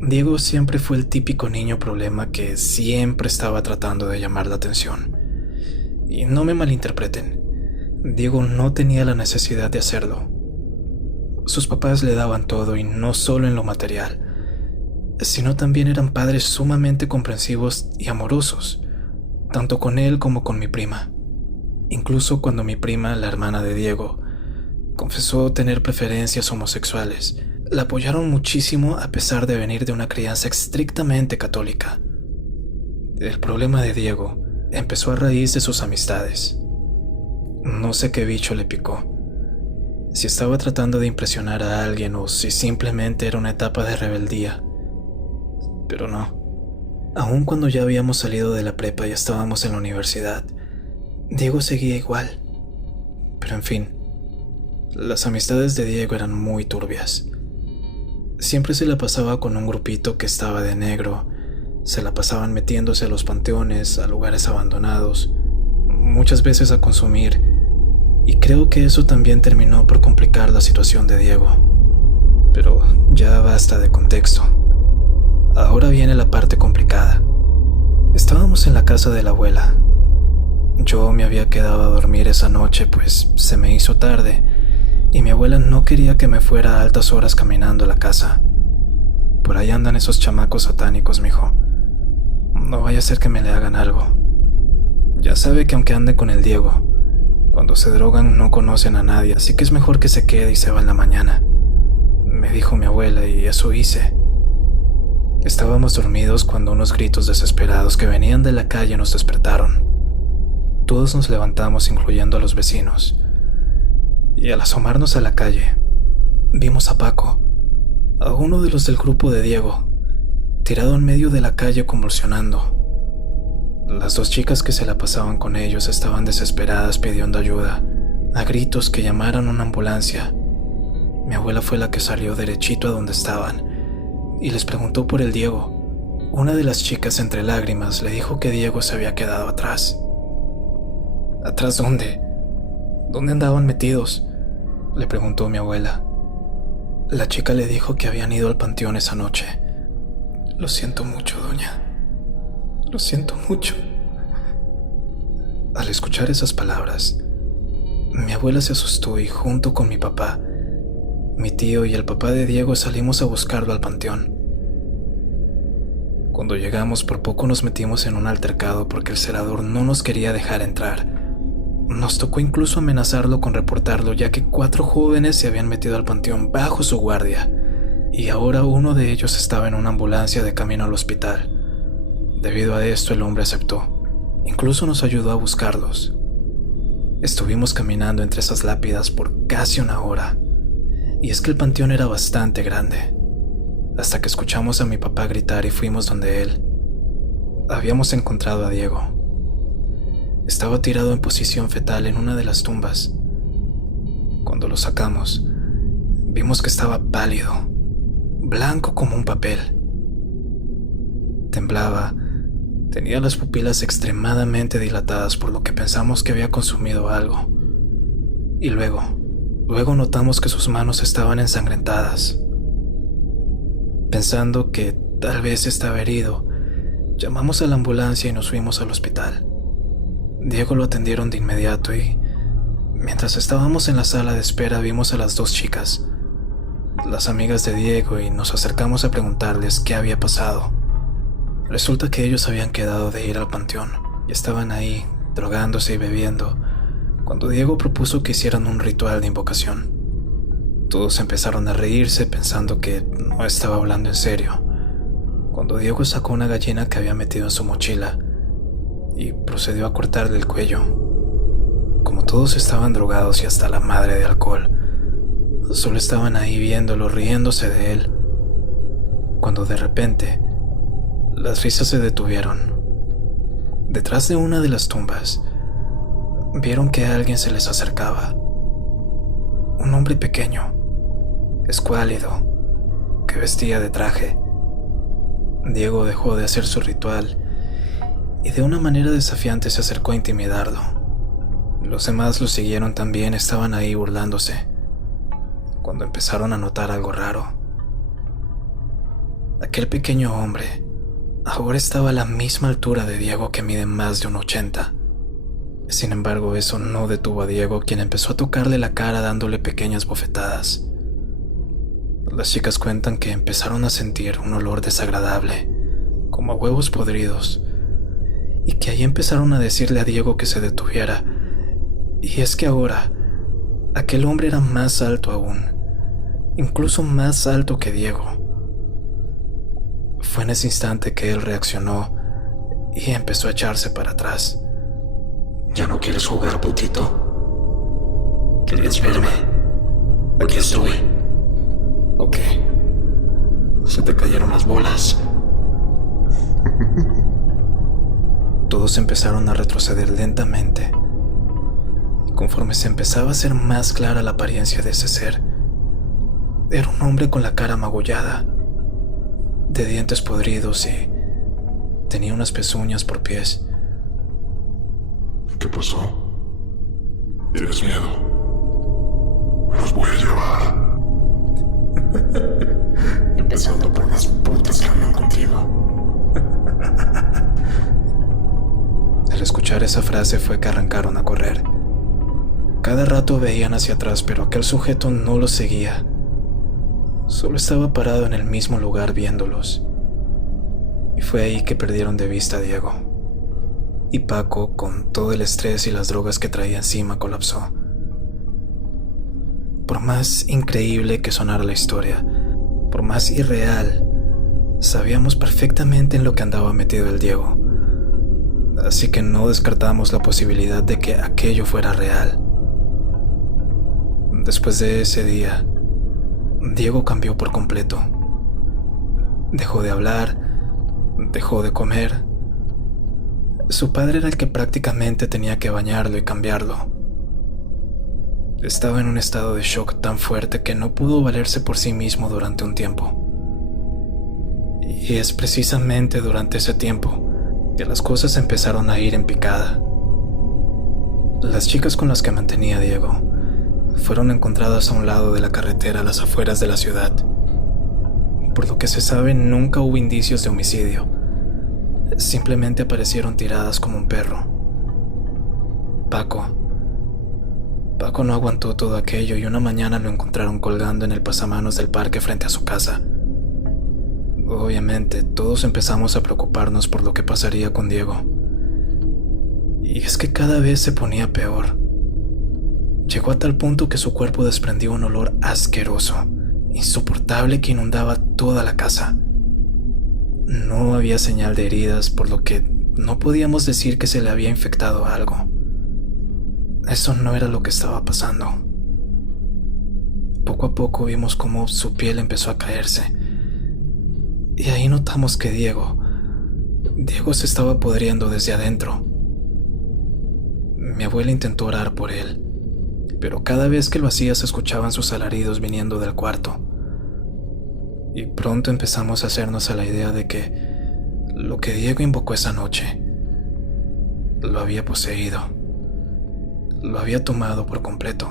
Diego siempre fue el típico niño problema que siempre estaba tratando de llamar la atención. Y no me malinterpreten, Diego no tenía la necesidad de hacerlo. Sus papás le daban todo, y no solo en lo material, sino también eran padres sumamente comprensivos y amorosos, tanto con él como con mi prima. Incluso cuando mi prima, la hermana de Diego, confesó tener preferencias homosexuales, la apoyaron muchísimo a pesar de venir de una crianza estrictamente católica. El problema de Diego empezó a raíz de sus amistades. No sé qué bicho le picó, si estaba tratando de impresionar a alguien o si simplemente era una etapa de rebeldía. Pero no. Aun cuando ya habíamos salido de la prepa y estábamos en la universidad, Diego seguía igual. Pero en fin, las amistades de Diego eran muy turbias. Siempre se la pasaba con un grupito que estaba de negro, se la pasaban metiéndose a los panteones, a lugares abandonados, muchas veces a consumir, y creo que eso también terminó por complicar la situación de Diego. Pero ya basta de contexto. Ahora viene la parte complicada. Estábamos en la casa de la abuela. Yo me había quedado a dormir esa noche, pues se me hizo tarde, y mi abuela no quería que me fuera a altas horas caminando a la casa. Por ahí andan esos chamacos satánicos, mijo. No vaya a ser que me le hagan algo. Ya sabe que aunque ande con el Diego, cuando se drogan no conocen a nadie, así que es mejor que se quede y se va en la mañana, me dijo mi abuela, y eso hice. Estábamos dormidos cuando unos gritos desesperados que venían de la calle nos despertaron. Todos nos levantamos, incluyendo a los vecinos, y al asomarnos a la calle, vimos a Paco, a uno de los del grupo de Diego, tirado en medio de la calle convulsionando. Las dos chicas que se la pasaban con ellos estaban desesperadas pidiendo ayuda, a gritos que llamaran una ambulancia. Mi abuela fue la que salió derechito a donde estaban y les preguntó por el Diego. Una de las chicas, entre lágrimas, le dijo que Diego se había quedado atrás. ¿Atrás dónde? ¿Dónde andaban metidos?, le preguntó mi abuela. La chica le dijo que habían ido al panteón esa noche. Lo siento mucho, doña. Lo siento mucho. Al escuchar esas palabras, mi abuela se asustó y junto con mi papá, mi tío y el papá de Diego salimos a buscarlo al panteón. Cuando llegamos, por poco nos metimos en un altercado porque el celador no nos quería dejar entrar. Nos tocó incluso amenazarlo con reportarlo, ya que 4 jóvenes se habían metido al panteón bajo su guardia, y ahora uno de ellos estaba en una ambulancia de camino al hospital. Debido a esto, el hombre aceptó. Incluso nos ayudó a buscarlos. Estuvimos caminando entre esas lápidas por casi 1 hora, y es que el panteón era bastante grande, hasta que escuchamos a mi papá gritar y fuimos donde él. Habíamos encontrado a Diego. Estaba tirado en posición fetal en una de las tumbas. Cuando lo sacamos, vimos que estaba pálido, blanco como un papel. Temblaba, tenía las pupilas extremadamente dilatadas, por lo que pensamos que había consumido algo. Y luego notamos que sus manos estaban ensangrentadas. Pensando que tal vez estaba herido, llamamos a la ambulancia y nos fuimos al hospital. Diego lo atendieron de inmediato y, mientras estábamos en la sala de espera, vimos a las 2 chicas, las amigas de Diego, y nos acercamos a preguntarles qué había pasado. Resulta que ellos habían quedado de ir al panteón y estaban ahí, drogándose y bebiendo, cuando Diego propuso que hicieran un ritual de invocación. Todos empezaron a reírse pensando que no estaba hablando en serio, cuando Diego sacó una gallina que había metido en su mochila y procedió a cortarle el cuello. Como todos estaban drogados y hasta la madre de alcohol, solo estaban ahí viéndolo, riéndose de él, cuando de repente las risas se detuvieron. Detrás de una de las tumbas, vieron que alguien se les acercaba. Un hombre pequeño, escuálido, que vestía de traje. Diego dejó de hacer su ritual y de una manera desafiante se acercó a intimidarlo. Los demás lo siguieron también, estaban ahí burlándose, cuando empezaron a notar algo raro. Aquel pequeño hombre ahora estaba a la misma altura de Diego, que mide más de 1,80. Sin embargo, eso no detuvo a Diego, quien empezó a tocarle la cara dándole pequeñas bofetadas. Las chicas cuentan que empezaron a sentir un olor desagradable, como a huevos podridos, y que ahí empezaron a decirle a Diego que se detuviera. Y es que ahora, aquel hombre era más alto aún, incluso más alto que Diego. Fue en ese instante que él reaccionó y empezó a echarse para atrás. ¿Ya no quieres jugar, putito? ¿Querías verme? Aquí estoy. Ok. Se te cayeron las bolas. Todos empezaron a retroceder lentamente. Y conforme se empezaba a hacer más clara la apariencia de ese ser, era un hombre con la cara magullada, de dientes podridos y tenía unas pezuñas por pies. ¿Qué pasó? ¿Tienes miedo? Me los voy a llevar. Empezando por las putas que andan contigo. Al escuchar esa frase fue que arrancaron a correr. Cada rato veían hacia atrás, pero aquel sujeto no los seguía. Solo estaba parado en el mismo lugar viéndolos. Y fue ahí que perdieron de vista a Diego. Y Paco, con todo el estrés y las drogas que traía encima, colapsó. Por más increíble que sonara la historia, por más irreal, sabíamos perfectamente en lo que andaba metido el Diego. Así que no descartamos la posibilidad de que aquello fuera real. Después de ese día, Diego cambió por completo. Dejó de hablar, dejó de comer. Su padre era el que prácticamente tenía que bañarlo y cambiarlo. Estaba en un estado de shock tan fuerte que no pudo valerse por sí mismo durante un tiempo. Y es precisamente durante ese tiempo que las cosas empezaron a ir en picada. Las chicas con las que mantenía Diego fueron encontradas a un lado de la carretera a las afueras de la ciudad. Por lo que se sabe, nunca hubo indicios de homicidio. Simplemente aparecieron tiradas como un perro. Paco no aguantó todo aquello y una mañana lo encontraron colgando en el pasamanos del parque frente a su casa. Obviamente, todos empezamos a preocuparnos por lo que pasaría con Diego. Y es que cada vez se ponía peor. Llegó a tal punto que su cuerpo desprendía un olor asqueroso, insoportable, que inundaba toda la casa. No había señal de heridas, por lo que no podíamos decir que se le había infectado algo. Eso no era lo que estaba pasando. Poco a poco vimos cómo su piel empezó a caerse. Y ahí notamos que Diego se estaba pudriendo desde adentro. Mi abuela intentó orar por él, pero cada vez que lo hacía se escuchaban sus alaridos viniendo del cuarto. Y pronto empezamos a hacernos a la idea de que lo que Diego invocó esa noche lo había poseído, lo había tomado por completo.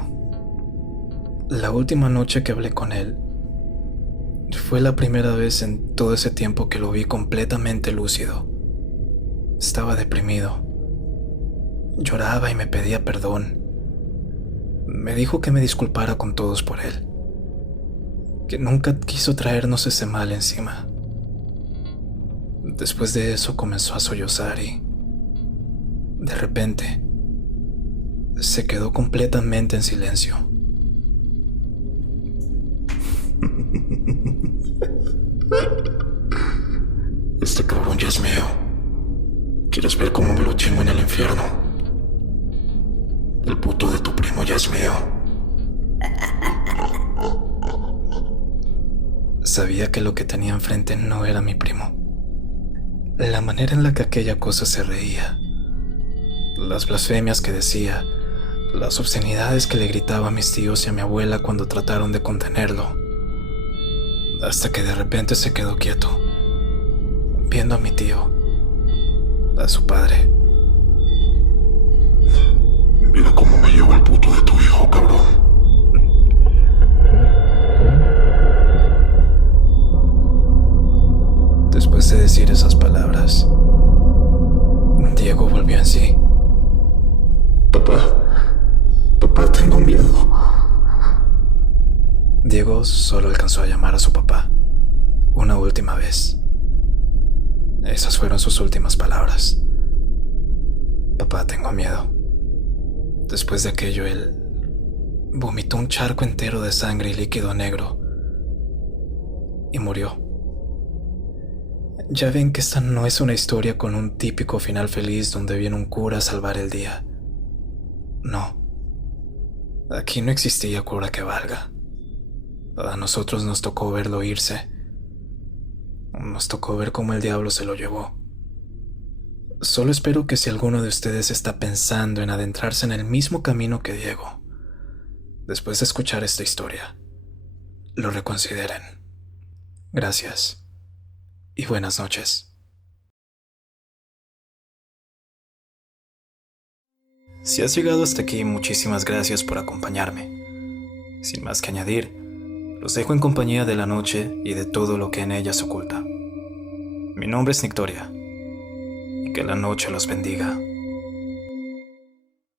La última noche que hablé con él fue la primera vez en todo ese tiempo que lo vi completamente lúcido. Estaba deprimido. Lloraba y me pedía perdón. Me dijo que me disculpara con todos por él, que nunca quiso traernos ese mal encima. Después de eso comenzó a sollozar y, de repente, se quedó completamente en silencio. Este cabrón ya es mío. ¿Quieres ver cómo me lo chingo en el infierno? El puto de tu primo ya es mío. Sabía que lo que tenía enfrente no era mi primo. La manera en la que aquella cosa se reía, las blasfemias que decía, las obscenidades que le gritaba a mis tíos y a mi abuela cuando trataron de contenerlo, hasta que de repente se quedó quieto, viendo a mi tío, a su padre. Mira cómo me llevo el puto de tu hijo, cabrón. Después de decir esas palabras, Diego volvió en sí. Papá, tengo miedo. Diego solo alcanzó a llamar a su papá una última vez. Esas fueron sus últimas palabras. Papá, tengo miedo. Después de aquello, él vomitó un charco entero de sangre y líquido negro y murió. Ya ven que esta no es una historia con un típico final feliz donde viene un cura a salvar el día. No. Aquí no existía cura que valga. A nosotros nos tocó verlo irse. Nos tocó ver cómo el diablo se lo llevó. Solo espero que si alguno de ustedes está pensando en adentrarse en el mismo camino que Diego, después de escuchar esta historia, lo reconsideren. Gracias y buenas noches. Si has llegado hasta aquí, muchísimas gracias por acompañarme. Sin más que añadir, los dejo en compañía de la noche y de todo lo que en ella se oculta. Mi nombre es Nictoria, y que la noche los bendiga.